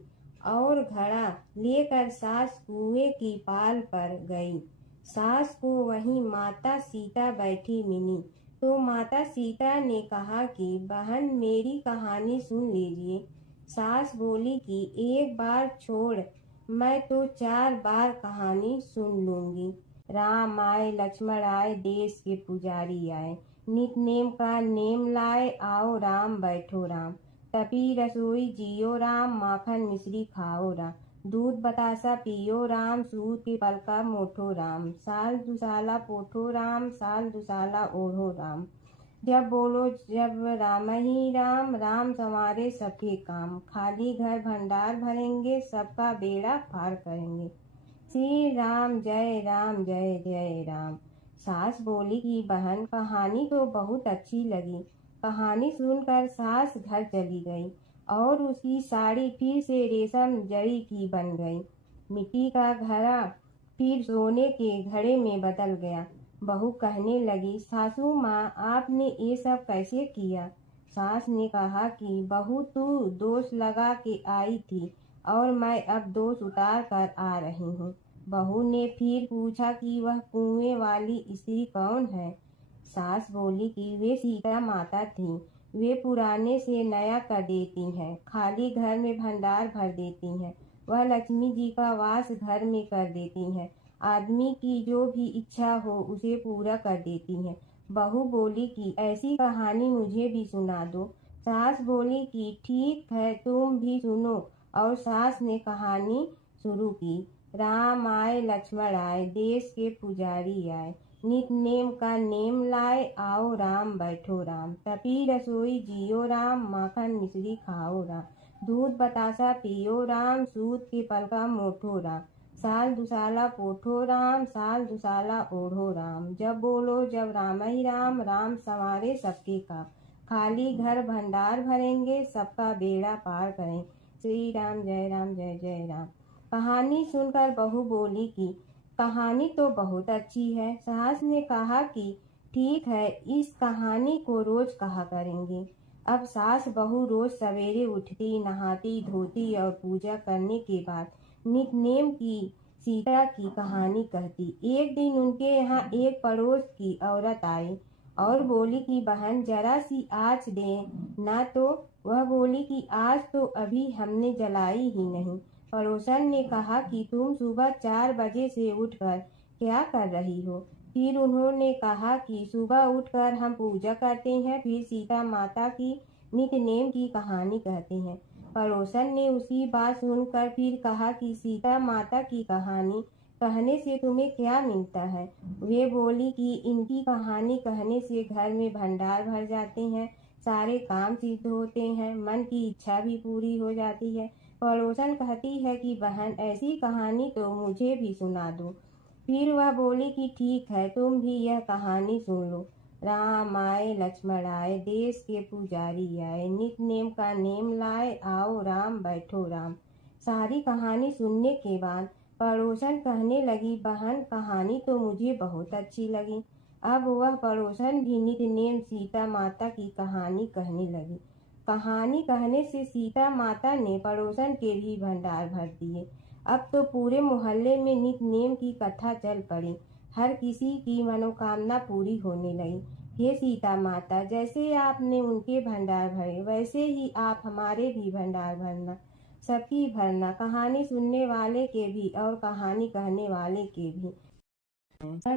और घड़ा लेकर सास कुएं की पाल पर गई। सास को वहीं माता सीता बैठी मिली, तो माता सीता ने कहा कि बहन, मेरी कहानी सुन लीजिए। सास बोली कि एक बार छोड़, मैं तो 4 बार कहानी सुन लूंगी। राम आए, लक्ष्मण आए, देश के पुजारी आए, नित नेम का नेम लाए, आओ राम बैठो राम, तपी रसोई जियो राम, माखन मिश्री खाओ राम, दूध बतासा पियो राम, सूत के पलका मोठो राम, साल दुसाला पोठो राम, साल दुसाला ओढ़ो राम। जब बोलो जब राम ही राम, राम संवारे सबके काम, खाली घर भंडार भरेंगे, सबका बेड़ा पार करेंगे। श्री राम जय राम जय जय राम। सास बोली कि बहन, कहानी तो बहुत अच्छी लगी। कहानी सुनकर सास घर चली गई और उसकी साड़ी फिर से रेशम जड़ी की बन गई। मिट्टी का घड़ा फिर सोने के घड़े में बदल गया। बहू कहने लगी, सासू माँ, आपने ये सब कैसे किया। सास ने कहा कि बहू, तू दोष लगा के आई थी और मैं अब दोष उतार कर आ रही हूँ। बहू ने फिर पूछा कि वह कुएं वाली स्त्री कौन है। सास बोली कि वे सीता माता थीं। वे पुराने से नया कर देती हैं, खाली घर में भंडार भर देती हैं। वह लक्ष्मी जी का वास घर में कर देती हैं। आदमी की जो भी इच्छा हो उसे पूरा कर देती हैं। बहू बोली कि ऐसी कहानी मुझे भी सुना दो। सास बोली कि ठीक है, तुम भी सुनो। और सास ने कहानी शुरू की। राम आए, लक्ष्मण आए, देश के पुजारी आए, नित नेम का नेम लाए, आओ राम बैठो राम, तपी रसोई जियो राम, माखन मिश्री खाओ राम, दूध बतासा पियो राम, सूत के पलका मोठो राम, साल दुसाला पोठो राम, साल दुसाला ओढ़ो राम। जब बोलो जब राम ही राम, राम संवारे सबके काम, खाली घर भंडार भरेंगे, सबका बेड़ा पार करें। श्री राम जय जय राम। कहानी सुनकर बहू बोली कि कहानी तो बहुत अच्छी है। सास ने कहा कि ठीक है, इस कहानी को रोज कहा करेंगे। अब सास बहू रोज सवेरे उठती, नहाती धोती और पूजा करने के बाद नितनेम की सीता की कहानी कहती। एक दिन उनके यहाँ एक पड़ोस की औरत आई और बोली कि बहन जरा सी आँच दे ना। तो वह बोली कि आज तो अभी हमने जलाई ही नहीं। पड़ोसन ने कहा कि तुम सुबह 4 बजे से उठकर क्या कर रही हो? फिर उन्होंने कहा कि सुबह उठकर हम पूजा करते हैं, फिर सीता माता की नितनेम की कहानी कहते हैं। पड़ोसन ने उसी बात सुनकर फिर कहा कि सीता माता की कहानी कहने से तुम्हें क्या मिलता है? वे बोली कि इनकी कहानी कहने से घर में भंडार भर जाते हैं, सारे काम सिद्ध होते हैं, मन की इच्छा भी पूरी हो जाती है। पड़ोसन कहती है कि बहन ऐसी कहानी तो मुझे भी सुना दो। फिर वह बोली कि ठीक है, तुम भी यह कहानी सुन लो। राम आए लक्ष्मण आए, देश के पुजारी आए, नित नेम का नेम लाए, आओ राम बैठो राम। सारी कहानी सुनने के बाद पड़ोसन कहने लगी, बहन कहानी तो मुझे बहुत अच्छी लगी। अब वह पड़ोसन भी नित नेम सीता माता की कहानी कहने लगी। कहानी कहने से सीता माता ने पड़ोसन के भी भंडार भर दिए। अब तो पूरे मोहल्ले में नित नेम की कथा चल पड़ी। हर किसी की मनोकामना पूरी होने लगी। हे सीता माता, जैसे आपने उनके भंडार भरे वैसे ही आप हमारे भी भंडार भरना, सबकी भरना, कहानी सुनने वाले के भी और कहानी कहने वाले के भी।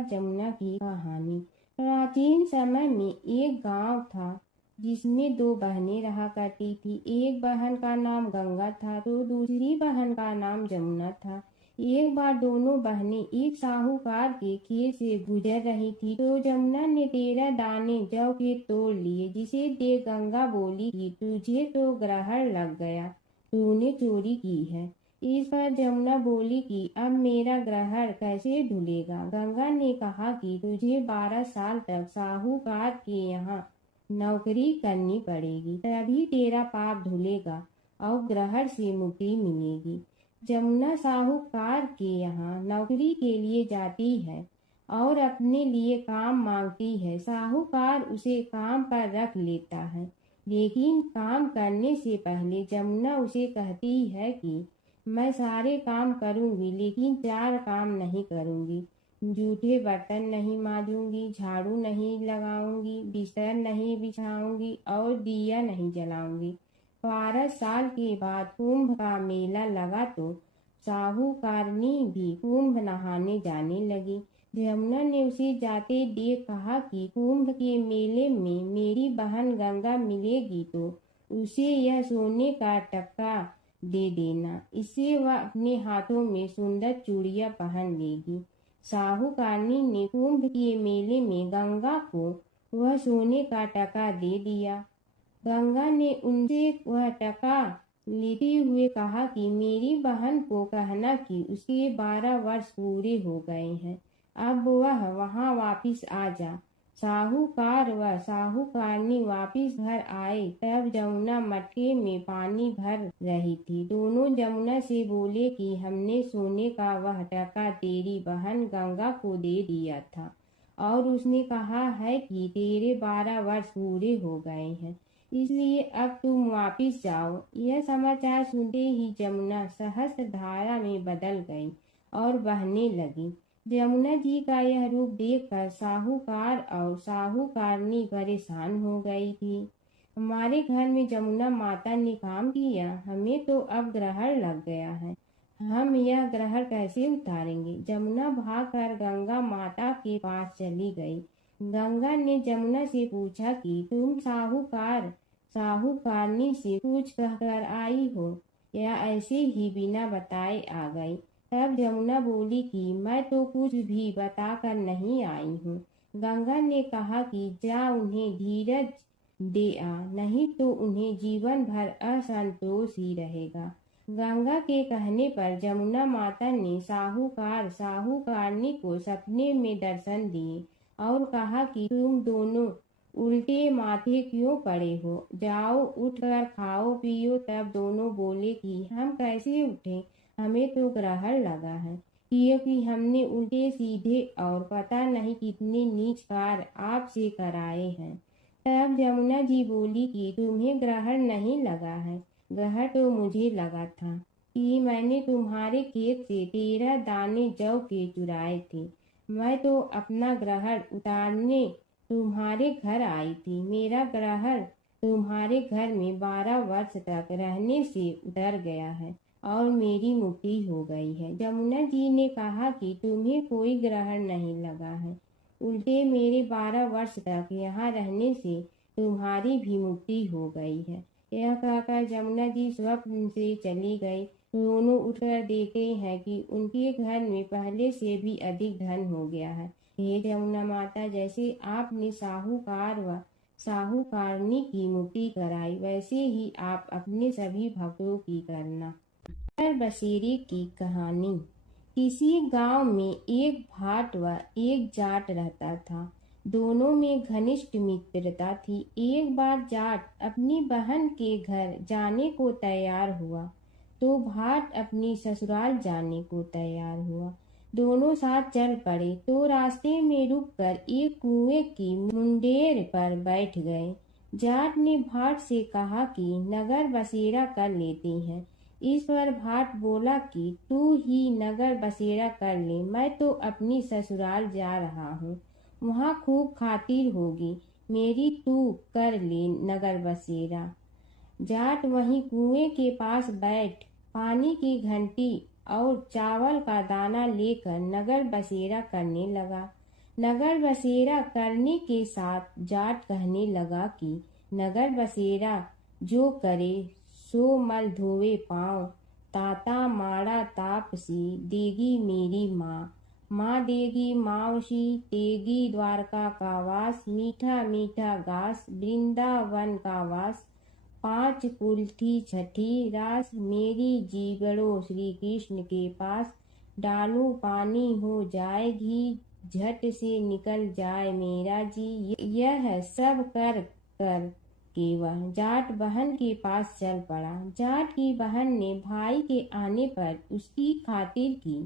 जमुना की कहानी। प्राचीन समय में एक गांव था जिसमें 2 बहनें रहा करती थी। एक बहन का नाम गंगा था तो दूसरी बहन का नाम जमुना था। एक बार दोनों बहनें एक साहूकार के खेत से गुजर रही थी तो जमुना ने 13 दाने जौ के तोड़ लिए, जिसे देख गंगा बोली कि तुझे तो ग्रहण लग गया, तूने चोरी की है। इस पर जमुना बोली कि अब मेरा ग्रहण कैसे धुलेगा? गंगा ने कहा कि तुझे 12 साल तक साहूकार के यहाँ नौकरी करनी पड़ेगी, तभी तेरा पाप धुलेगा और ग्रहण से मुक्ति मिलेगी। जमुना साहूकार के यहाँ नौकरी के लिए जाती है और अपने लिए काम मांगती है। साहूकार उसे काम पर रख लेता है, लेकिन काम करने से पहले जमुना उसे कहती है कि मैं सारे काम करूंगी लेकिन 4 काम नहीं करूंगी। जूठे बर्तन नहीं मांजूंगी, झाड़ू नहीं लगाऊंगी, बिस्तर नहीं बिछाऊंगी और दिया नहीं जलाऊंगी। 12 साल के बाद कुंभ का मेला लगा तो साहूकारनी भी कुंभ नहाने जाने लगी। जमुना ने उसे जाते देख कहा कि कुंभ के मेले में मेरी बहन गंगा मिलेगी तो उसे यह सोने का टक्का दे देना, इससे वह अपने हाथों में सुंदर चूड़ियां पहन लेगी। साहूकारनी ने कुंभ के मेले में गंगा को वह सोने का टका दे दिया। गंगा ने उनसे वह टका लेते हुए कहा कि मेरी बहन को कहना कि उसके 12 वर्ष पूरे हो गए हैं, अब वह वहां वापिस आ जा। साहूकार व साहूकारनी वापिस घर आए तब जमुना मटके में पानी भर रही थी। दोनों जमुना से बोले कि हमने सोने का वह टका तेरी बहन गंगा को दे दिया था और उसने कहा है कि तेरे 12 वर्ष पूरे हो गए हैं, इसलिए अब तुम वापिस जाओ। यह समाचार सुनते ही जमुना सहस्त्र धारा में बदल गई और बहने लगी। जमुना जी का यह रूप देखकर साहूकार और साहूकारनी परेशान हो गई थी। हमारे घर में जमुना माता ने काम किया, हमें तो अब ग्रहण लग गया है, हम यह ग्रहण कैसे उतारेंगे? जमुना भागकर गंगा माता के पास चली गई। गंगा ने जमुना से पूछा कि तुम साहूकारनी से कुछ कहकर आई हो या ऐसे ही बिना बताए आ गई? तब जमुना बोली कि मैं तो कुछ भी बताकर नहीं आई हूँ। गंगा ने कहा कि जा उन्हें धीरज दे आ, नहीं तो उन्हें जीवन भर असंतोष ही रहेगा। गंगा के कहने पर जमुना माता ने साहूकारनी को सपने में दर्शन दिए और कहा कि तुम दोनों उल्टे माथे क्यों पड़े हो? जाओ उठकर खाओ पियो। तब दोनों बोले कि हम कैसे उठें, हमें तो ग्रहण लगा है, क्योंकि हमने उल्टे सीधे और पता नहीं कितने नीच कार्य आपसे कराए हैं। तब जमुना जी बोली कि तुम्हें ग्रहण नहीं लगा है, ग्रहण तो मुझे लगा था कि मैंने तुम्हारे खेत से 13 दाने जौ के चुराए थे। मैं तो अपना ग्रहण उतारने तुम्हारे घर आई थी। मेरा ग्रहण तुम्हारे घर में 12 वर्ष तक रहने से उतर गया है और मेरी मुक्ति हो गई है। जमुना जी ने कहा कि तुम्हें कोई ग्रहण नहीं लगा है, उल्टे मेरे 12 वर्ष तक यहाँ रहने से तुम्हारी भी मुक्ति हो गई है। यह कहकर जमुना जी स्वप्न से चली गई। दोनों उठकर देखते हैं कि उनके घर में पहले से भी अधिक धन हो गया है। हे जमुना माता, जैसे आपने साहूकार व साहूकारनी की मुक्ति कराई, वैसे ही आप अपने सभी भक्तों की करना। नगर बसेरे की कहानी। किसी गांव में एक भाट व एक जाट रहता था। दोनों में घनिष्ठ मित्रता थी। एक बार जाट अपनी बहन के घर जाने को तैयार हुआ तो भाट अपनी ससुराल जाने को तैयार हुआ। दोनों साथ चल पड़े तो रास्ते में रुककर एक कुएं की मुंडेर पर बैठ गए। जाट ने भाट से कहा कि नगर बसेरा कर लेते हैं। इस पर भाट बोला कि तू ही नगर बसेरा कर ले, मैं तो अपनी ससुराल जा रहा हूँ, वहाँ खूब खातिर होगी मेरी, तू कर ले नगर बसेरा। जाट वहीं कुएं के पास बैठ पानी की घंटी और चावल का दाना लेकर नगर बसेरा करने लगा। नगर बसेरा करने के साथ जाट कहने लगा कि नगर बसेरा जो करे सो मल धोवे पाँव, ताता माड़ा तापसी देगी मेरी माँ, माँ देगी मावशी तेगी द्वारका का वास, मीठा मीठा घास वृंदावन का वास, 5 कुल्थी छठी रास, मेरी जीगड़ो श्री कृष्ण के पास, डालू पानी हो जाए घी, झट से निकल जाए मेरा जी। यह सब कर कर के वह जाट बहन के पास चल पड़ा। जाट की बहन ने भाई के आने पर उसकी खातिर की।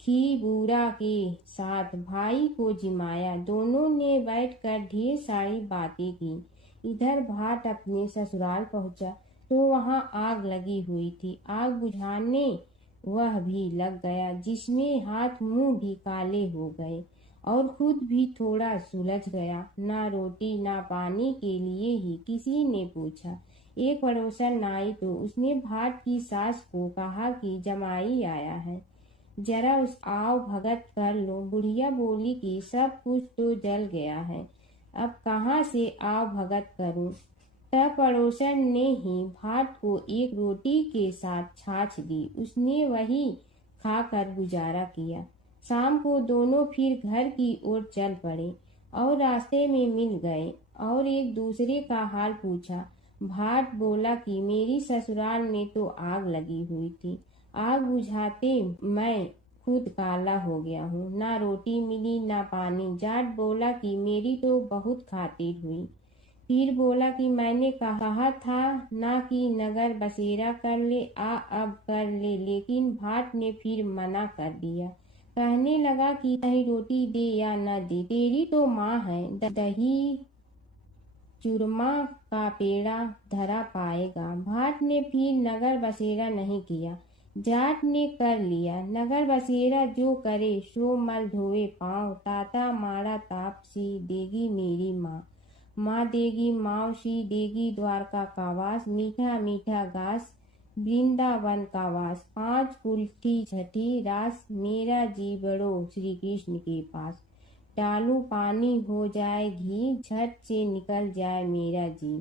खी बूढ़ा के साथ भाई को जिमाया। दोनों ने बैठकर ढेर सारी बातें की। इधर भाट अपने ससुराल पहुंचा तो वहां आग लगी हुई थी। आग बुझाने वह भी लग गया, जिसमें हाथ मुंह भी काले हो गए और खुद भी थोड़ा सुलझ गया। ना रोटी ना पानी के लिए ही किसी ने पूछा। एक पड़ोसन आई तो उसने भाट की सास को कहा कि जमाई आया है, जरा उस आओ भगत कर लो। बुढ़िया बोली कि सब कुछ तो जल गया है, अब कहाँ से आओ भगत करूं। तब पड़ोसन ने ही भाट को एक रोटी के साथ छाछ दी। उसने वही खाकर गुजारा किया। शाम को दोनों फिर घर की ओर चल पड़े और रास्ते में मिल गए और एक दूसरे का हाल पूछा। भाट बोला कि मेरी ससुराल में तो आग लगी हुई थी, आग बुझाते मैं खुद काला हो गया हूँ, ना रोटी मिली ना पानी। जाट बोला कि मेरी तो बहुत खातिर हुई। फिर बोला कि मैंने कहा था ना कि नगर बसेरा कर ले, आ अब कर ले, लेकिन भाट ने फिर मना कर दिया। कहने लगा कि चाहे रोटी दे या न दे, तेरी तो माँ है, दही चूरमा का पेड़ा धरा पाएगा। भाट ने फिर नगर बसेरा नहीं किया। जाट ने कर लिया। नगर बसेरा जो करे सो मल धोवे पाँव, ताता माड़ा तापसी देगी मेरी माँ, माँ देगी मावशी देगी द्वारका का वास, मीठा मीठा घास वृंदावन का वास, 5 कुल्थी छठी रास, मेरा जी बड़ो श्री कृष्ण के पास, डालू पानी हो जाए घी, झट से निकल जाए मेरा जी।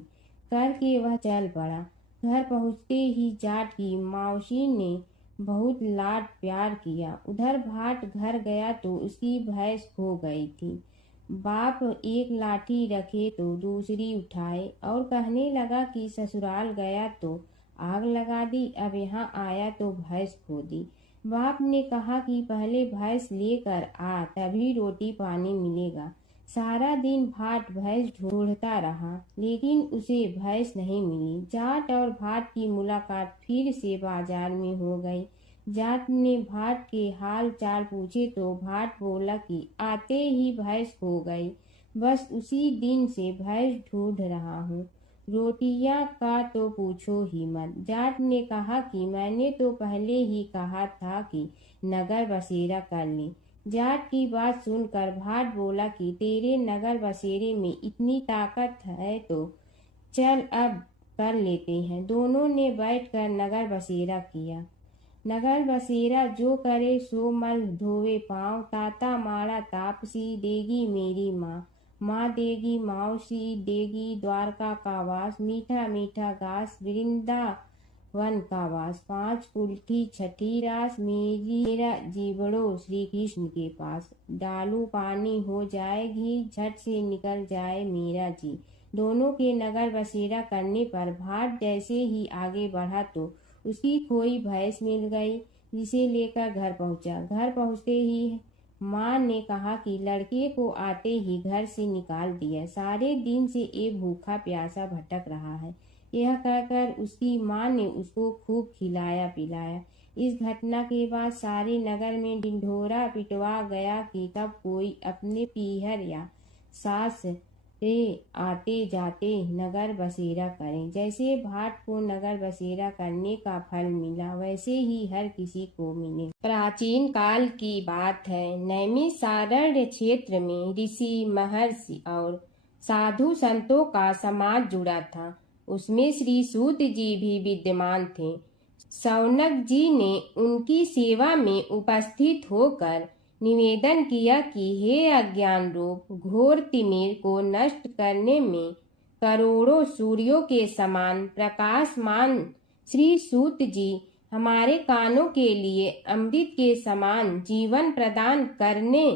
करके वह चल पड़ा। घर पहुँचते ही जाट की मावशी ने बहुत लाड प्यार किया। उधर भाट घर गया तो उसकी भैंस खो गई थी। बाप एक लाठी रखे तो दूसरी उठाए और कहने लगा कि ससुराल गया तो आग लगा दी, अब यहाँ आया तो भैंस खो दी। बाप ने कहा कि पहले भैंस लेकर आ, तभी रोटी पानी मिलेगा। सारा दिन भाट भैंस ढूंढता रहा, लेकिन उसे भैंस नहीं मिली। जाट और भाट की मुलाकात फिर से बाजार में हो गई। जाट ने भाट के हाल चाल पूछे तो भाट बोला कि आते ही भैंस खो गई। बस उसी दिन से भैंस ढूंढ रहा हूँ। रोटियां का तो पूछो ही मत। जाट ने कहा कि मैंने तो पहले ही कहा था कि नगर बसेरा कर ले। जाट की बात सुनकर भाट बोला कि तेरे नगर बसेरे में इतनी ताकत है तो चल अब कर लेते हैं। दोनों ने बैठकर नगर बसेरा किया। नगर बसेरा जो करे सो मल धोवे पाँव। ताता मारा तापसी देगी मेरी माँ। माँ देगी मौसी देगी द्वारका का वास। मीठा मीठा घास वृंदावन का वास। 5 कुल की छठी रास मेरा जीवड़ो श्री कृष्ण के पास। डालू पानी हो जाए घी झट से निकल जाए मेरा जी। दोनों के नगर बसेरा करने पर भाट जैसे ही आगे बढ़ा तो उसकी खोई भैंस मिल गई, जिसे लेकर घर पहुंचा। घर पहुंचते ही माँ ने कहा कि लड़के को आते ही घर से निकाल दिया। सारे दिन से ये भूखा प्यासा भटक रहा है। यह कहकर उसकी माँ ने उसको खूब खिलाया पिलाया। इस घटना के बाद सारे नगर में ढिंढोरा पिटवा गया कि तब कोई अपने पीहर या सास से आते जाते नगर बसेरा करें। जैसे भाट को नगर बसेरा करने का फल मिला, वैसे ही हर किसी को मिले। प्राचीन काल की बात है। नैमिषारण्य क्षेत्र में ऋषि महर्षि और साधु संतों का समाज जुड़ा था। उसमें श्री सूत जी भी विद्यमान थे। शौनक जी ने उनकी सेवा में उपस्थित होकर निवेदन किया कि हे अज्ञान रूप घोर तिमिर को नष्ट करने में करोड़ों सूर्यों के समान प्रकाशमान श्री सूत जी हमारे कानों के लिए अमृत के समान जीवन प्रदान करने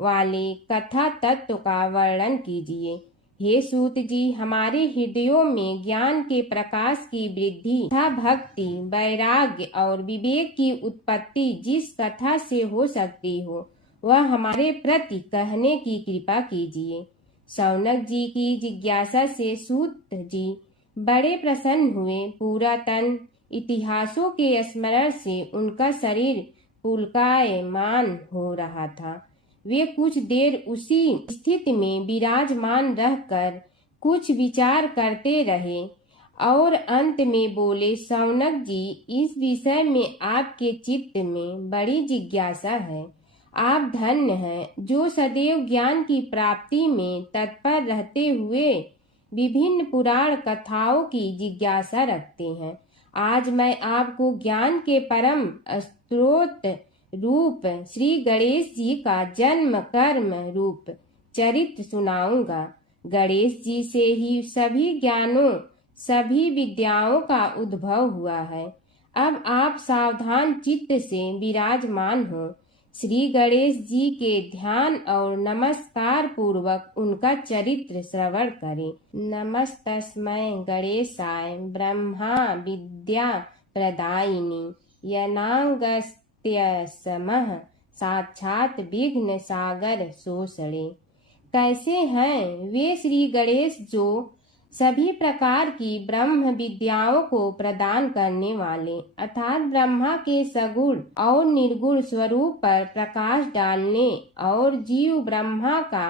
वाले कथा तत्व का वर्णन कीजिए। हे सूत जी, हमारे हृदयों में ज्ञान के प्रकाश की वृद्धि तथा भक्ति, वैराग्य और विवेक की उत्पत्ति जिस कथा से हो सकती हो, वह हमारे प्रति कहने की कृपा कीजिए। शौनक जी की जिज्ञासा से सूत जी बड़े प्रसन्न हुए। पुरातन इतिहासों के स्मरण से उनका शरीर पुलकायमान हो रहा था। वे कुछ देर उसी स्थिति में विराजमान रहकर कुछ विचार करते रहे और अंत में बोले, शौनक जी, इस विषय में आपके चित्त में बड़ी जिज्ञासा है। आप धन्य हैं जो सदैव ज्ञान की प्राप्ति में तत्पर रहते हुए विभिन्न पुराण कथाओं की जिज्ञासा रखते हैं। आज मैं आपको ज्ञान के परम स्रोत रूप श्री गणेश जी का जन्म कर्म रूप चरित्र सुनाऊंगा। गणेश जी से ही सभी ज्ञानों सभी विद्याओं का उद्भव हुआ है। अब आप सावधान चित्त से विराजमान हो। श्री गणेश जी के ध्यान और नमस्कार पूर्वक उनका चरित्र श्रवण करें। नमस्तस्मै गणेशाय ब्रह्मा विद्या प्रदायिनी यनागस्त्यसमः साक्षात विघ्न सागर सोसड़े। कैसे हैं वे श्री गणेश जो सभी प्रकार की ब्रह्म विद्याओं को प्रदान करने वाले, अर्थात ब्रह्मा के सगुण और निर्गुण स्वरूप पर प्रकाश डालने और जीव ब्रह्मा का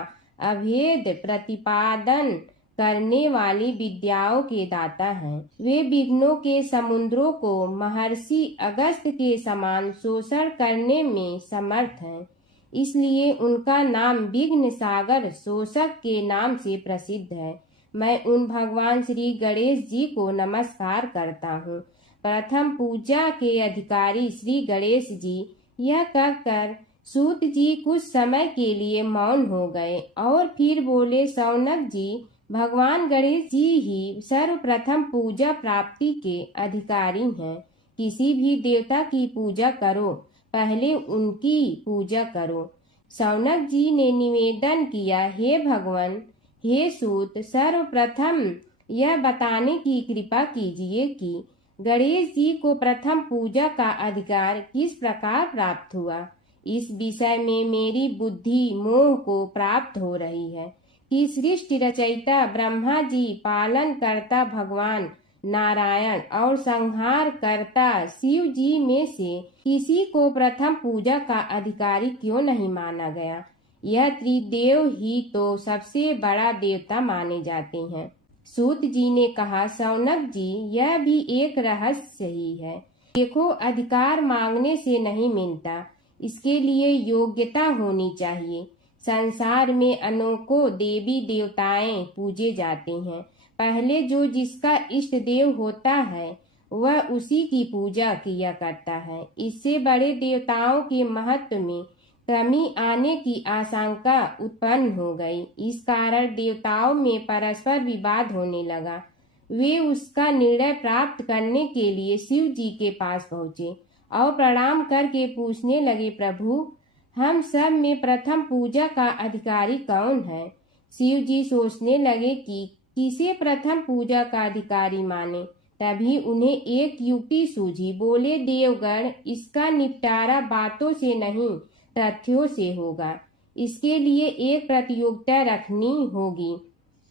अभेद प्रतिपादन करने वाली विद्याओं के दाता हैं। वे विघ्नों के समुद्रों को महर्षि अगस्त के समान शोषण करने में समर्थ हैं। इसलिए उनका नाम विघ्न सागर शोषक के नाम से प्रसिद्ध है। मैं उन भगवान श्री गणेश जी को नमस्कार करता हूँ। प्रथम पूजा के अधिकारी श्री गणेश जी। यह कहकर सूत जी कुछ समय के लिए मौन हो गए और फिर बोले, शौनक जी, भगवान गणेश जी ही सर्वप्रथम पूजा प्राप्ति के अधिकारी हैं। किसी भी देवता की पूजा करो, पहले उनकी पूजा करो। शौनक जी ने निवेदन किया, हे भगवान, हे सूत, सर्वप्रथम यह बताने की कृपा कीजिए कि गणेश जी को प्रथम पूजा का अधिकार किस प्रकार प्राप्त हुआ। इस विषय में मेरी बुद्धि मोह को प्राप्त हो रही है कि सृष्टि रचयिता ब्रह्मा जी, पालन करता भगवान नारायण और संहार करता शिव जी में से किसी को प्रथम पूजा का अधिकारी क्यों नहीं माना गया। यह त्रिदेव ही तो सबसे बड़ा देवता माने जाते हैं। सूत जी ने कहा, शौनक जी, यह भी एक रहस्य ही है। देखो, अधिकार मांगने से नहीं मिलता, इसके लिए योग्यता होनी चाहिए। संसार में अनेकों देवी देवताएं पूजे जाते हैं। पहले जो जिसका इष्ट देव होता है वह उसी की पूजा किया करता है। इससे बड़े देवताओं के महत्व में कमी आने की आशंका उत्पन्न हो गई। इस कारण देवताओं में परस्पर विवाद होने लगा। वे उसका निर्णय प्राप्त करने के लिए शिव जी के पास पहुँचे और प्रणाम करके पूछने लगे, प्रभु, हम सब में प्रथम पूजा का अधिकारी कौन है। शिव जी सोचने लगे कि किसे प्रथम पूजा का अधिकारी माने। तभी उन्हें एक युक्ति सूझी। बोले, देवगण, इसका निपटारा बातों से नहीं तथ्यों से होगा। इसके लिए एक प्रतियोगिता रखनी होगी,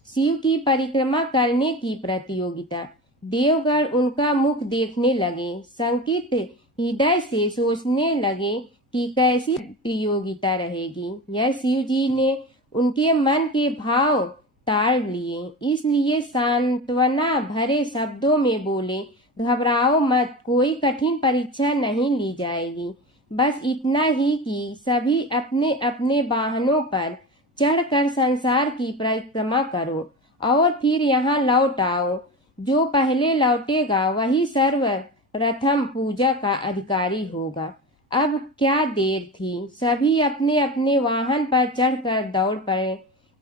शिव की परिक्रमा करने की प्रतियोगिता। देवगण उनका मुख देखने लगे, शंकित हृदय से सोचने लगे कि कैसी प्रतियोगिता रहेगी। यह शिव जी ने उनके मन के भाव ताड़ लिए, इसलिए सांत्वना भरे शब्दों में बोले, घबराओ मत, कोई कठिन परीक्षा नहीं ली जाएगी। बस इतना ही कि सभी अपने अपने वाहनों पर चढ़कर संसार की परिक्रमा करो और फिर यहाँ लौट आओ। जो पहले लौटेगा वही सर्वप्रथम पूजा का अधिकारी होगा। अब क्या देर थी, सभी अपने अपने वाहन पर चढ़कर दौड़ पड़े।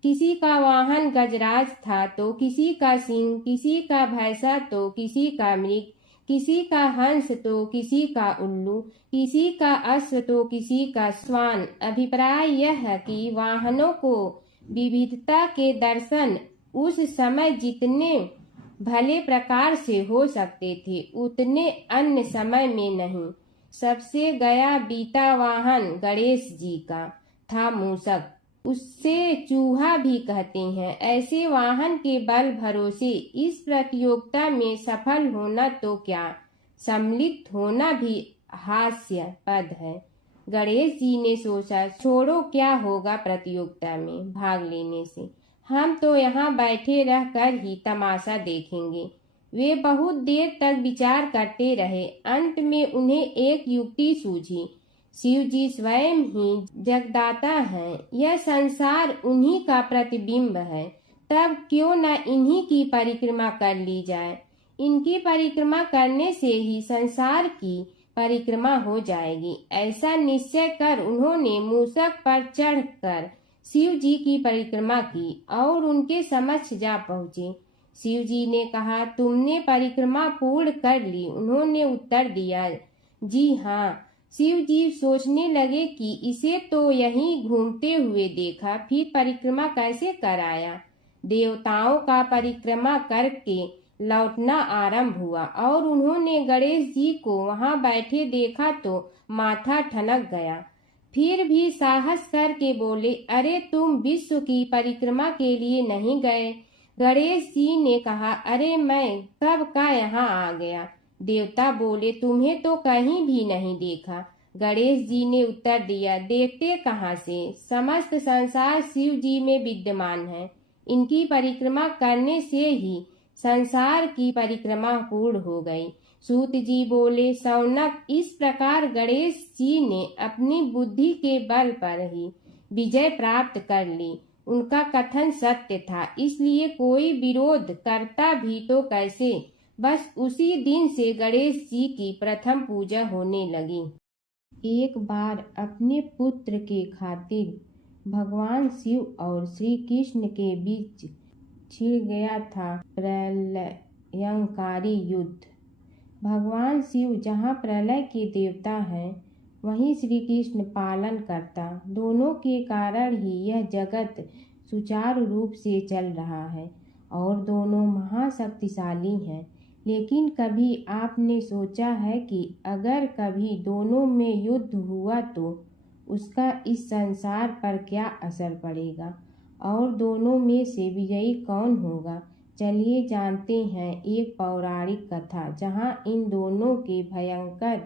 किसी का वाहन गजराज था तो किसी का सिंह, किसी का भैंसा तो किसी का मृग, किसी का हंस तो किसी का उल्लू, किसी का अश्व तो किसी का श्वान। अभिप्राय यह है कि वाहनों को विविधता के दर्शन उस समय जितने भले प्रकार से हो सकते थे उतने अन्य समय में नहीं। सबसे गया बीता वाहन गणेश जी का था मूषक, उससे चूहा भी कहते हैं। ऐसे वाहन के बल भरोसे इस प्रतियोगिता में सफल होना तो क्या, सम्मिलित होना भी हास्यास्पद है। गणेश जी ने सोचा, छोड़ो, क्या होगा प्रतियोगिता में भाग लेने से, हम तो यहाँ बैठे रह कर ही तमाशा देखेंगे। वे बहुत देर तक विचार करते रहे। अंत में उन्हें एक युक्ति सूझी। शिव जी स्वयं ही जगदाता हैं, यह संसार उन्हीं का प्रतिबिंब है, तब क्यों न इन्हीं की परिक्रमा कर ली जाए। इनकी परिक्रमा करने से ही संसार की परिक्रमा हो जाएगी। ऐसा निश्चय कर उन्होंने मूषक पर चढ़कर शिव जी की परिक्रमा की और उनके समक्ष जा पहुँचे। शिव जी ने कहा, तुमने परिक्रमा पूर्ण कर ली। उन्होंने उत्तर दिया, जी हाँ। शिव जी सोचने लगे कि इसे तो यहीं घूमते हुए देखा, फिर परिक्रमा कैसे कराया। देवताओं का परिक्रमा करके लौटना आरंभ हुआ और उन्होंने गणेश जी को वहां बैठे देखा तो माथा ठनक गया। फिर भी साहस करके बोले, अरे तुम विश्व की परिक्रमा के लिए नहीं गए। गणेश जी ने कहा, अरे मैं कब का यहाँ आ गया। देवता बोले, तुम्हें तो कहीं भी नहीं देखा। गणेश जी ने उत्तर दिया, देखते कहाँ से, समस्त संसार शिव जी में विद्यमान है। इनकी परिक्रमा करने से ही संसार की परिक्रमा पूर्ण हो गई। सूत जी बोले, शौनक, इस प्रकार गणेश जी ने अपनी बुद्धि के बल पर ही विजय प्राप्त कर ली। उनका कथन सत्य था, इसलिए कोई विरोध करता भी तो कैसे। बस उसी दिन से गणेश जी की प्रथम पूजा होने लगी। एक बार अपने पुत्र के खातिर भगवान शिव और श्री कृष्ण के बीच छिड़ गया था प्रलयंकारी युद्ध। भगवान शिव जहाँ प्रलय के देवता हैं, वहीं श्री कृष्ण पालन करता। दोनों के कारण ही यह जगत सुचारू रूप से चल रहा है और दोनों महाशक्तिशाली हैं। लेकिन कभी आपने सोचा है कि अगर कभी दोनों में युद्ध हुआ तो उसका इस संसार पर क्या असर पड़ेगा और दोनों में से विजयी कौन होगा। चलिए जानते हैं एक पौराणिक कथा जहाँ इन दोनों के भयंकर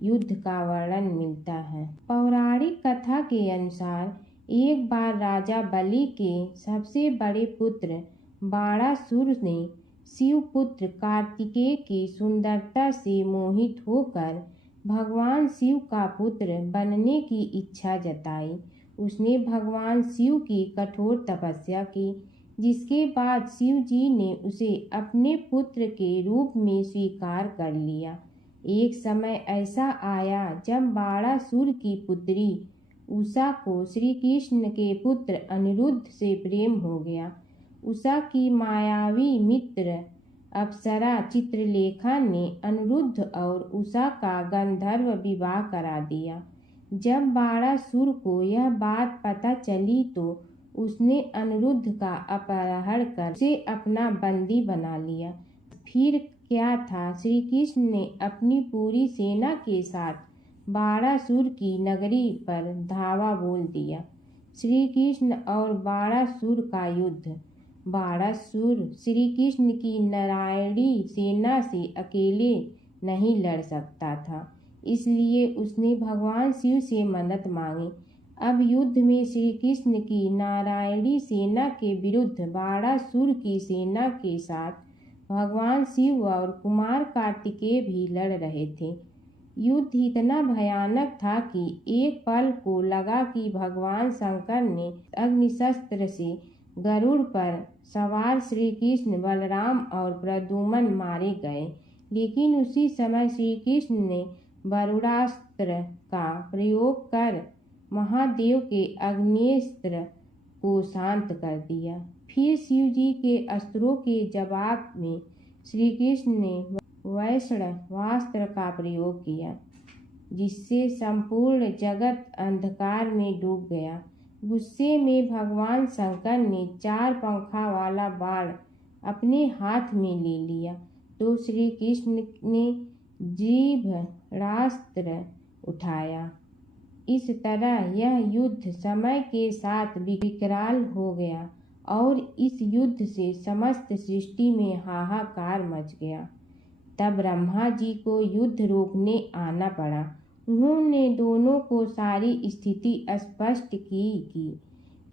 युद्ध का वर्णन मिलता है। पौराणिक कथा के अनुसार एक बार राजा बलि के सबसे बड़े पुत्र बाणासुर ने शिवपुत्र कार्तिकेय की सुंदरता से मोहित होकर भगवान शिव का पुत्र बनने की इच्छा जताई। उसने भगवान शिव की कठोर तपस्या की, जिसके बाद शिव जी ने उसे अपने पुत्र के रूप में स्वीकार कर लिया। एक समय ऐसा आया जब बाणासुर की पुत्री उषा को श्री कृष्ण के पुत्र अनिरुद्ध से प्रेम हो गया। उषा की मायावी मित्र अप्सरा चित्रलेखा ने अनिरुद्ध और उषा का गंधर्व विवाह करा दिया। जब बाणासुर को यह बात पता चली तो उसने अनिरुद्ध का अपहरण कर उसे अपना बंदी बना लिया। फिर क्या था, श्री कृष्ण ने अपनी पूरी सेना के साथ बाणासुर की नगरी पर धावा बोल दिया। श्री कृष्ण और बाणासुर का युद्ध। बाणासुर श्री कृष्ण की नारायणी सेना से अकेले नहीं लड़ सकता था, इसलिए उसने भगवान शिव से मदद मांगी। अब युद्ध में श्री कृष्ण की नारायणी सेना के विरुद्ध बाणासुर की सेना के साथ भगवान शिव और कुमार कार्तिकेय भी लड़ रहे थे। युद्ध इतना भयानक था कि एक पल को लगा कि भगवान शंकर ने अग्निशस्त्र से गरुड़ पर सवार श्री कृष्ण, बलराम और प्रद्युम्न मारे गए। लेकिन उसी समय श्री कृष्ण ने वरुणास्त्र का प्रयोग कर महादेव के अग्नेस्त्र को शांत कर दिया। फिर शिव जी के अस्त्रों के जवाब में श्री कृष्ण ने वैष्णवास्त्र का प्रयोग किया, जिससे संपूर्ण जगत अंधकार में डूब गया। गुस्से में भगवान शंकर ने 4 पंखा वाला बाण अपने हाथ में ले लिया तो श्री कृष्ण ने जीभरास्त्र उठाया। इस तरह यह युद्ध समय के साथ विकराल हो गया और इस युद्ध से समस्त सृष्टि में हाहाकार मच गया। तब ब्रह्मा जी को युद्ध रोकने आना पड़ा। उन्होंने दोनों को सारी स्थिति स्पष्ट की कि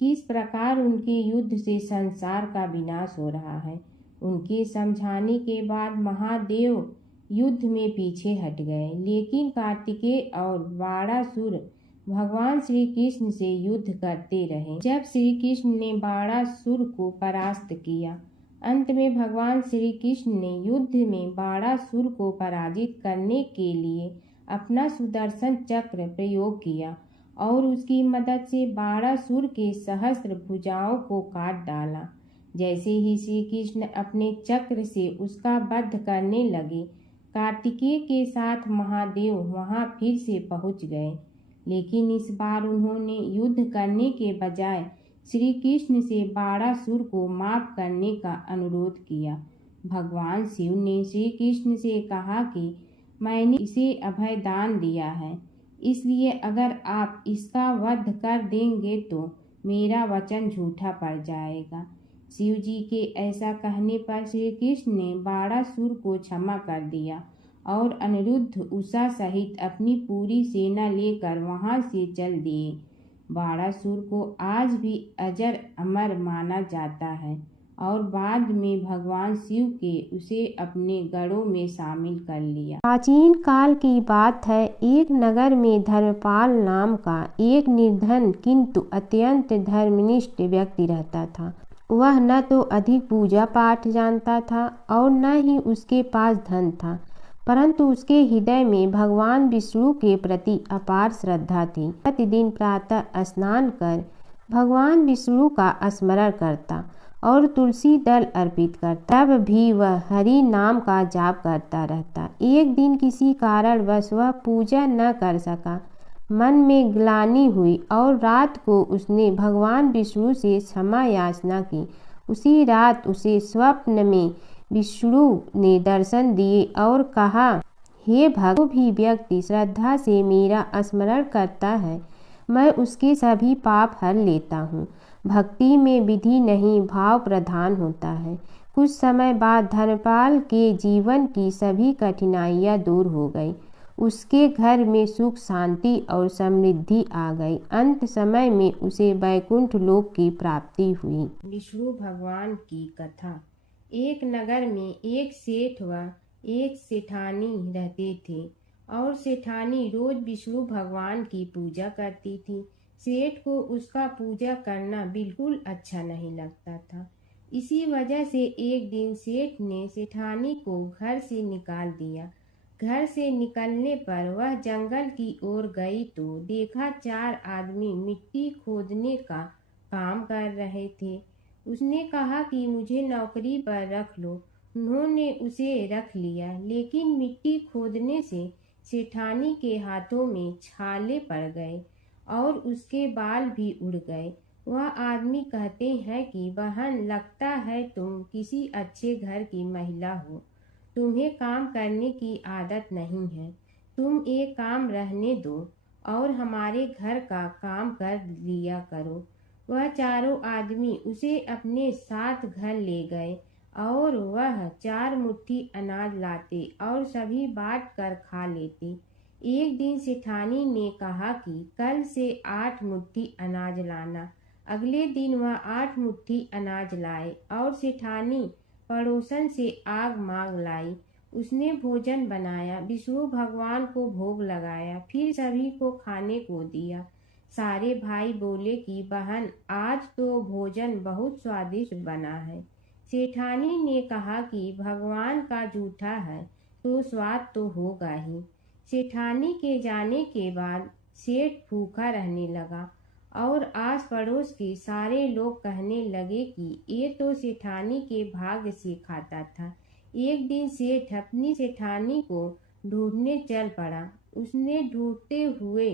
किस प्रकार उनके युद्ध से संसार का विनाश हो रहा है। उनके समझाने के बाद महादेव युद्ध में पीछे हट गए, लेकिन कार्तिकेय और बाणासुर भगवान श्री कृष्ण से युद्ध करते रहे। जब श्री कृष्ण ने बाणासुर को परास्त किया, अंत में भगवान श्री कृष्ण ने युद्ध में बाणासुर को पराजित करने के लिए अपना सुदर्शन चक्र प्रयोग किया और उसकी मदद से बाणासुर के सहस्त्र भुजाओं को काट डाला। जैसे ही श्री कृष्ण अपने चक्र से उसका वध करने लगे, कार्तिकेय के साथ महादेव वहां फिर से पहुंच गए, लेकिन इस बार उन्होंने युद्ध करने के बजाय श्री कृष्ण से बाणासुर को माफ करने का अनुरोध किया। भगवान शिव ने श्री कृष्ण से कहा कि मैंने इसे अभय दान दिया है, इसलिए अगर आप इसका वध कर देंगे तो मेरा वचन झूठा पड़ जाएगा। शिव जी के ऐसा कहने पर श्री कृष्ण ने बाणासुर को क्षमा कर दिया और अनिरुद्ध, उषा सहित अपनी पूरी सेना लेकर वहां से चल दिए। बाणासुर को आज भी अजर अमर माना जाता है और बाद में भगवान शिव के उसे अपने गढ़ों में शामिल कर लिया। प्राचीन काल की बात है, एक नगर में धर्मपाल नाम का एक निर्धन किंतु अत्यंत धर्मनिष्ठ व्यक्ति रहता था। वह न तो अधिक पूजा पाठ जानता था और न ही उसके पास धन था, परंतु उसके हृदय में भगवान विष्णु के प्रति अपार श्रद्धा थी। प्रतिदिन प्रातः स्नान कर भगवान विष्णु का स्मरण करता और तुलसी दल अर्पित करता। तब भी वह हरि नाम का जाप करता रहता। एक दिन किसी कारणवश वह पूजा न कर सका। मन में ग्लानि हुई और रात को उसने भगवान विष्णु से क्षमा याचना की। उसी रात उसे स्वप्न में विष्णु ने दर्शन दिए और कहा, हे भक्त, जो भी व्यक्ति श्रद्धा से मेरा स्मरण करता है मैं उसके सभी पाप हर लेता हूँ। भक्ति में विधि नहीं, भाव प्रधान होता है। कुछ समय बाद धर्मपाल के जीवन की सभी कठिनाइयाँ दूर हो गई। उसके घर में सुख, शांति और समृद्धि आ गई। अंत समय में उसे वैकुंठ लोक की प्राप्ति हुई। विष्णु भगवान की कथा। एक नगर में एक सेठ व एक सेठानी रहते थे और सेठानी रोज विष्णु भगवान की पूजा करती थी। सेठ को उसका पूजा करना बिल्कुल अच्छा नहीं लगता था। इसी वजह से एक दिन सेठ ने सेठानी को घर से निकाल दिया। घर से निकलने पर वह जंगल की ओर गई तो देखा 4 आदमी मिट्टी खोदने का काम कर रहे थे। उसने कहा कि मुझे नौकरी पर रख लो। उन्होंने उसे रख लिया, लेकिन मिट्टी खोदने से सेठानी के हाथों में छाले पड़ गए और उसके बाल भी उड़ गए। वह आदमी कहते हैं कि बहन, लगता है तुम किसी अच्छे घर की महिला हो। तुम्हें काम करने की आदत नहीं है। तुम एक काम रहने दो और हमारे घर का काम कर लिया करो। वह चारों आदमी उसे अपने साथ घर ले गए और वह 4 मुट्ठी अनाज लाते और सभी बांट कर खा लेते। एक दिन सेठानी ने कहा कि कल से 8 मुट्ठी अनाज लाना। अगले दिन वह 8 मुट्ठी अनाज लाए और सेठानी पड़ोसन से आग मांग लाई। उसने भोजन बनाया, विष्णु भगवान को भोग लगाया, फिर सभी को खाने को दिया। सारे भाई बोले कि बहन, आज तो भोजन बहुत स्वादिष्ट बना है। सेठानी ने कहा कि भगवान का जूठा है तो स्वाद तो होगा ही। सेठानी के जाने के बाद सेठ भूखा रहने लगा और आस पड़ोस के सारे लोग कहने लगे कि ये तो सेठानी के भाग्य से खाता था। एक दिन सेठ अपनी सेठानी को ढूंढने चल पड़ा। उसने ढूंढते हुए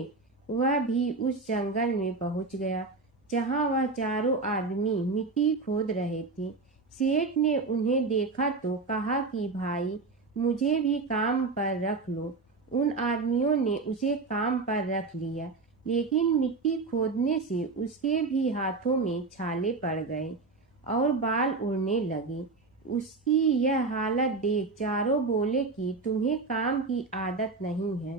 वह भी उस जंगल में पहुंच गया जहां वह चारों आदमी मिट्टी खोद रहे थे। सेठ ने उन्हें देखा तो कहा कि भाई, मुझे भी काम पर रख लो। उन आदमियों ने उसे काम पर रख लिया, लेकिन मिट्टी खोदने से उसके भी हाथों में छाले पड़ गए और बाल उड़ने लगे। उसकी यह हालत देख चारों बोले कि तुम्हें काम की आदत नहीं है,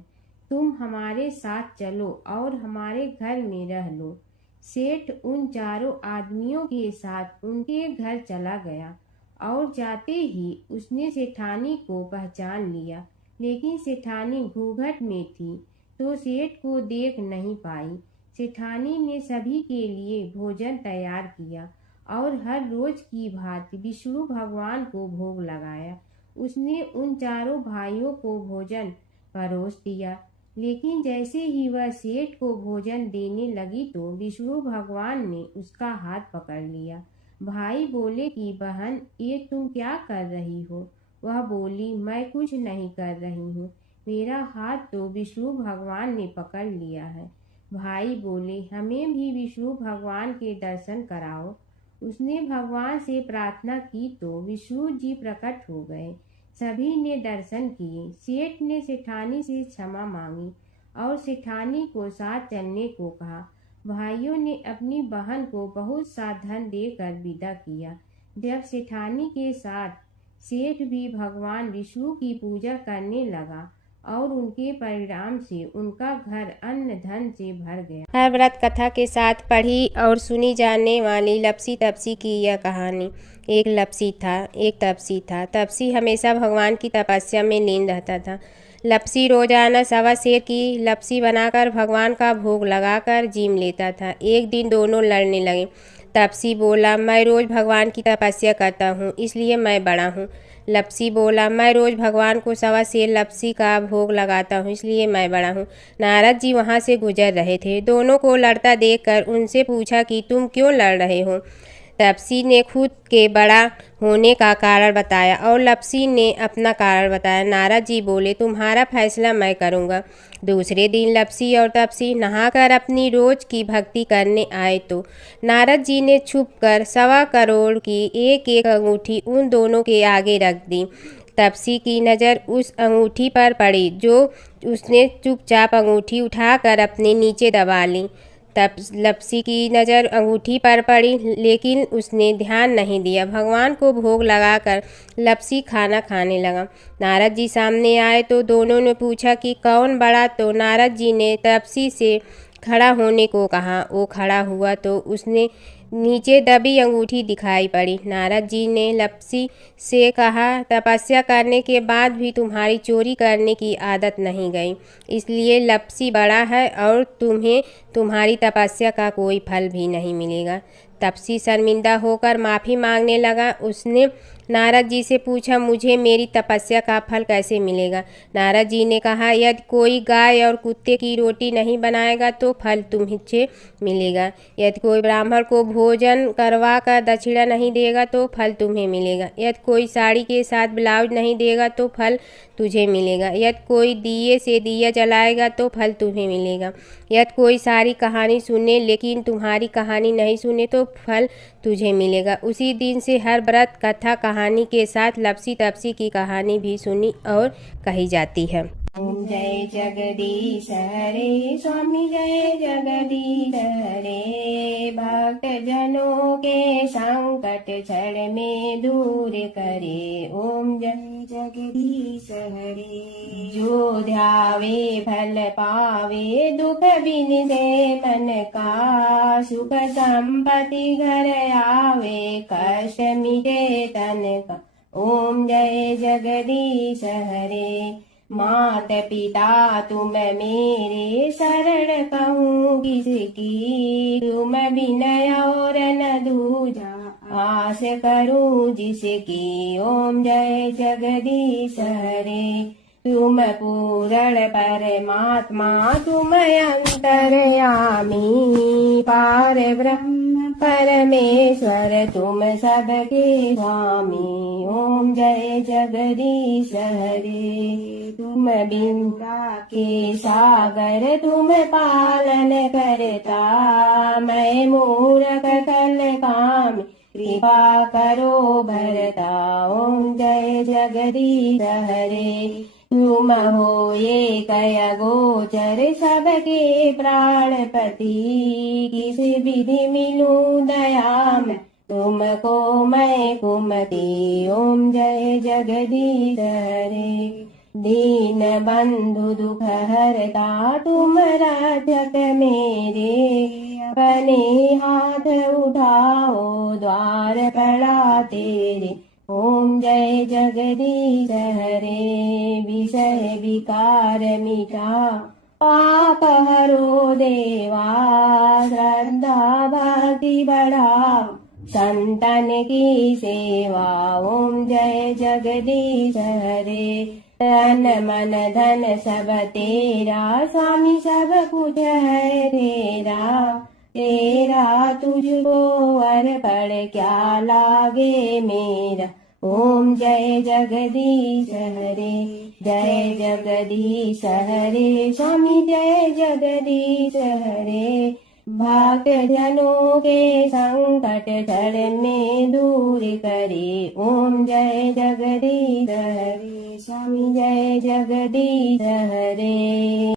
तुम हमारे साथ चलो और हमारे घर में रह लो। सेठ उन चारों आदमियों के साथ उनके घर चला गया और जाते ही उसने सेठानी को पहचान लिया, लेकिन सेठानी घूंघट में थी तो सेठ को देख नहीं पाई। सेठानी ने सभी के लिए भोजन तैयार किया और हर रोज की भांति विष्णु भगवान को भोग लगाया। उसने उन चारों भाइयों को भोजन परोस दिया, लेकिन जैसे ही वह सेठ को भोजन देने लगी तो विष्णु भगवान ने उसका हाथ पकड़ लिया। भाई बोले कि बहन, ये तुम क्या कर रही हो? वह बोली, मैं कुछ नहीं कर रही हूँ, मेरा हाथ तो विष्णु भगवान ने पकड़ लिया है। भाई बोले, हमें भी विष्णु भगवान के दर्शन कराओ। उसने भगवान से प्रार्थना की तो विष्णु जी प्रकट हो गए। सभी ने दर्शन किए। सेठ ने सेठानी से क्षमा मांगी और सेठानी को साथ चलने को कहा। भाइयों ने अपनी बहन को बहुत सा धन देकर विदा किया। जब सेठानी के साथ सेठ भी भगवान विष्णु की पूजा करने लगा और उनके परिणाम से उनका घर अन्न धन से भर गया। हर व्रत कथा के साथ पढ़ी और सुनी जाने वाली लपसी तपसी की यह कहानी। एक लपसी था, एक तपसी था। तपसी हमेशा भगवान की तपस्या में लीन रहता था। लपसी रोजाना 1.25 सेर की लपसी बनाकर भगवान का भोग लगाकर जीम लेता था। एक दिन दोनों लड़ने लगे। तपसी बोला, मैं रोज़ भगवान की तपस्या करता हूँ, इसलिए मैं बड़ा हूँ। लपसी बोला, मैं रोज़ भगवान को 1.25 सेर लपसी का भोग लगाता हूँ, इसलिए मैं बड़ा हूँ। नारद जी वहाँ से गुजर रहे थे। दोनों को लड़ता देखकर उनसे पूछा कि तुम क्यों लड़ रहे हो? तपसी ने खुद के बड़ा होने का कारण बताया और लपसी ने अपना कारण बताया। नारद जी बोले, तुम्हारा फैसला मैं करूँगा। दूसरे दिन लपसी और तपसी नहाकर अपनी रोज की भक्ति करने आए तो नारद जी ने छुपकर 1.25 करोड़ की एक अंगूठी उन दोनों के आगे रख दी। तपसी की नज़र उस अंगूठी पर पड़ी जो उसने चुपचाप अंगूठी उठाकर अपने नीचे दबा ली। तब लप्सी की नज़र अंगूठी पर पड़ी, लेकिन उसने ध्यान नहीं दिया। भगवान को भोग लगाकर लप्सी खाना खाने लगा। नारद जी सामने आए तो दोनों ने पूछा कि कौन बड़ा, तो नारद जी ने तपसी से खड़ा होने को कहा। वो खड़ा हुआ तो उसने नीचे दबी अंगूठी दिखाई पड़ी। नारद जी ने लप्सी से कहा, तपस्या करने के बाद भी तुम्हारी चोरी करने की आदत नहीं गई, इसलिए लप्सी बड़ा है और तुम्हें तुम्हारी तपस्या का कोई फल भी नहीं मिलेगा। तपसी शर्मिंदा होकर माफ़ी मांगने लगा। उसने नारद जी से पूछा, मुझे मेरी तपस्या का फल कैसे मिलेगा? नारद जी ने कहा, यदि कोई गाय और कुत्ते की रोटी नहीं बनाएगा तो फल तुझे मिलेगा। यदि कोई ब्राह्मण को भोजन करवा कर दक्षिणा नहीं देगा तो फल तुम्हें मिलेगा। यदि कोई साड़ी के साथ ब्लाउज नहीं देगा तो फल तुझे मिलेगा। यदि कोई दिए से दिया जलाएगा तो फल तुम्हें मिलेगा। यदि कोई सारी कहानी सुने लेकिन तुम्हारी कहानी नहीं सुने तो फल तुझे मिलेगा। उसी दिन से हर व्रत कथा कहानी के साथ लप्सी तपसी की कहानी भी सुनी और कही जाती है। ओम जय जगदीश हरे स्वामी जय जगदीश हरे, भक्त जनों के संकट क्षण में दूर करे। ओम जय जगदीश हरे, जो ध्यावे फल पावे, दुख बिन दे मन का, सुख संपत्ति घर आवे, कष्ट मिटे तन का। ओम जय जगदीश हरे, मात पिता तुम मेरे, शरण कहूँ किसकी, तुम बिनय और न दूजा, आस करूँ जिसकी। ओम जय जगदीश हरे, तुम पूर्ण परमात्मा, तुम अंतर्यामी, पार ब्रह्म परमेश्वर, तुम सबके स्वामी। ओम जय जगदीश हरे, तुम बिंदा के सागर, तुम पालन करता, मैं मूरख कल काम, कृपा करो भरता। ओम जय जगदीश हरे, तुम हो ये कय गोचर, सबके प्राणपति, किस विधि मिलूं दया में, तुमको मैं कुमति। ओम जय जगदीश हरे, दीन बंधु दुख हरता, तुम रक्षक मेरे, अपने हाथ उठाओ द्वार पड़ा तेरे। ओम जय जगदीश हरे, विषय विकार मिटा, पाप हरो देवा, श्रद्धा भक्ति बढ़ाओ, संतन की सेवा। ओम जय जगदीश हरे, तन मन धन सब तेरा, स्वामी सब कुछ है तेरा, तेरा तुझको अर्पण क्या लागे मेरा। ओम जय जगदीश हरे, जय जगदीश हरे, स्वामी जय जगदीश हरे, भक्त जनों के संकट क्षण में दूर करे। ओम जय जगदीश हरे, स्वामी जय जगदीश हरे।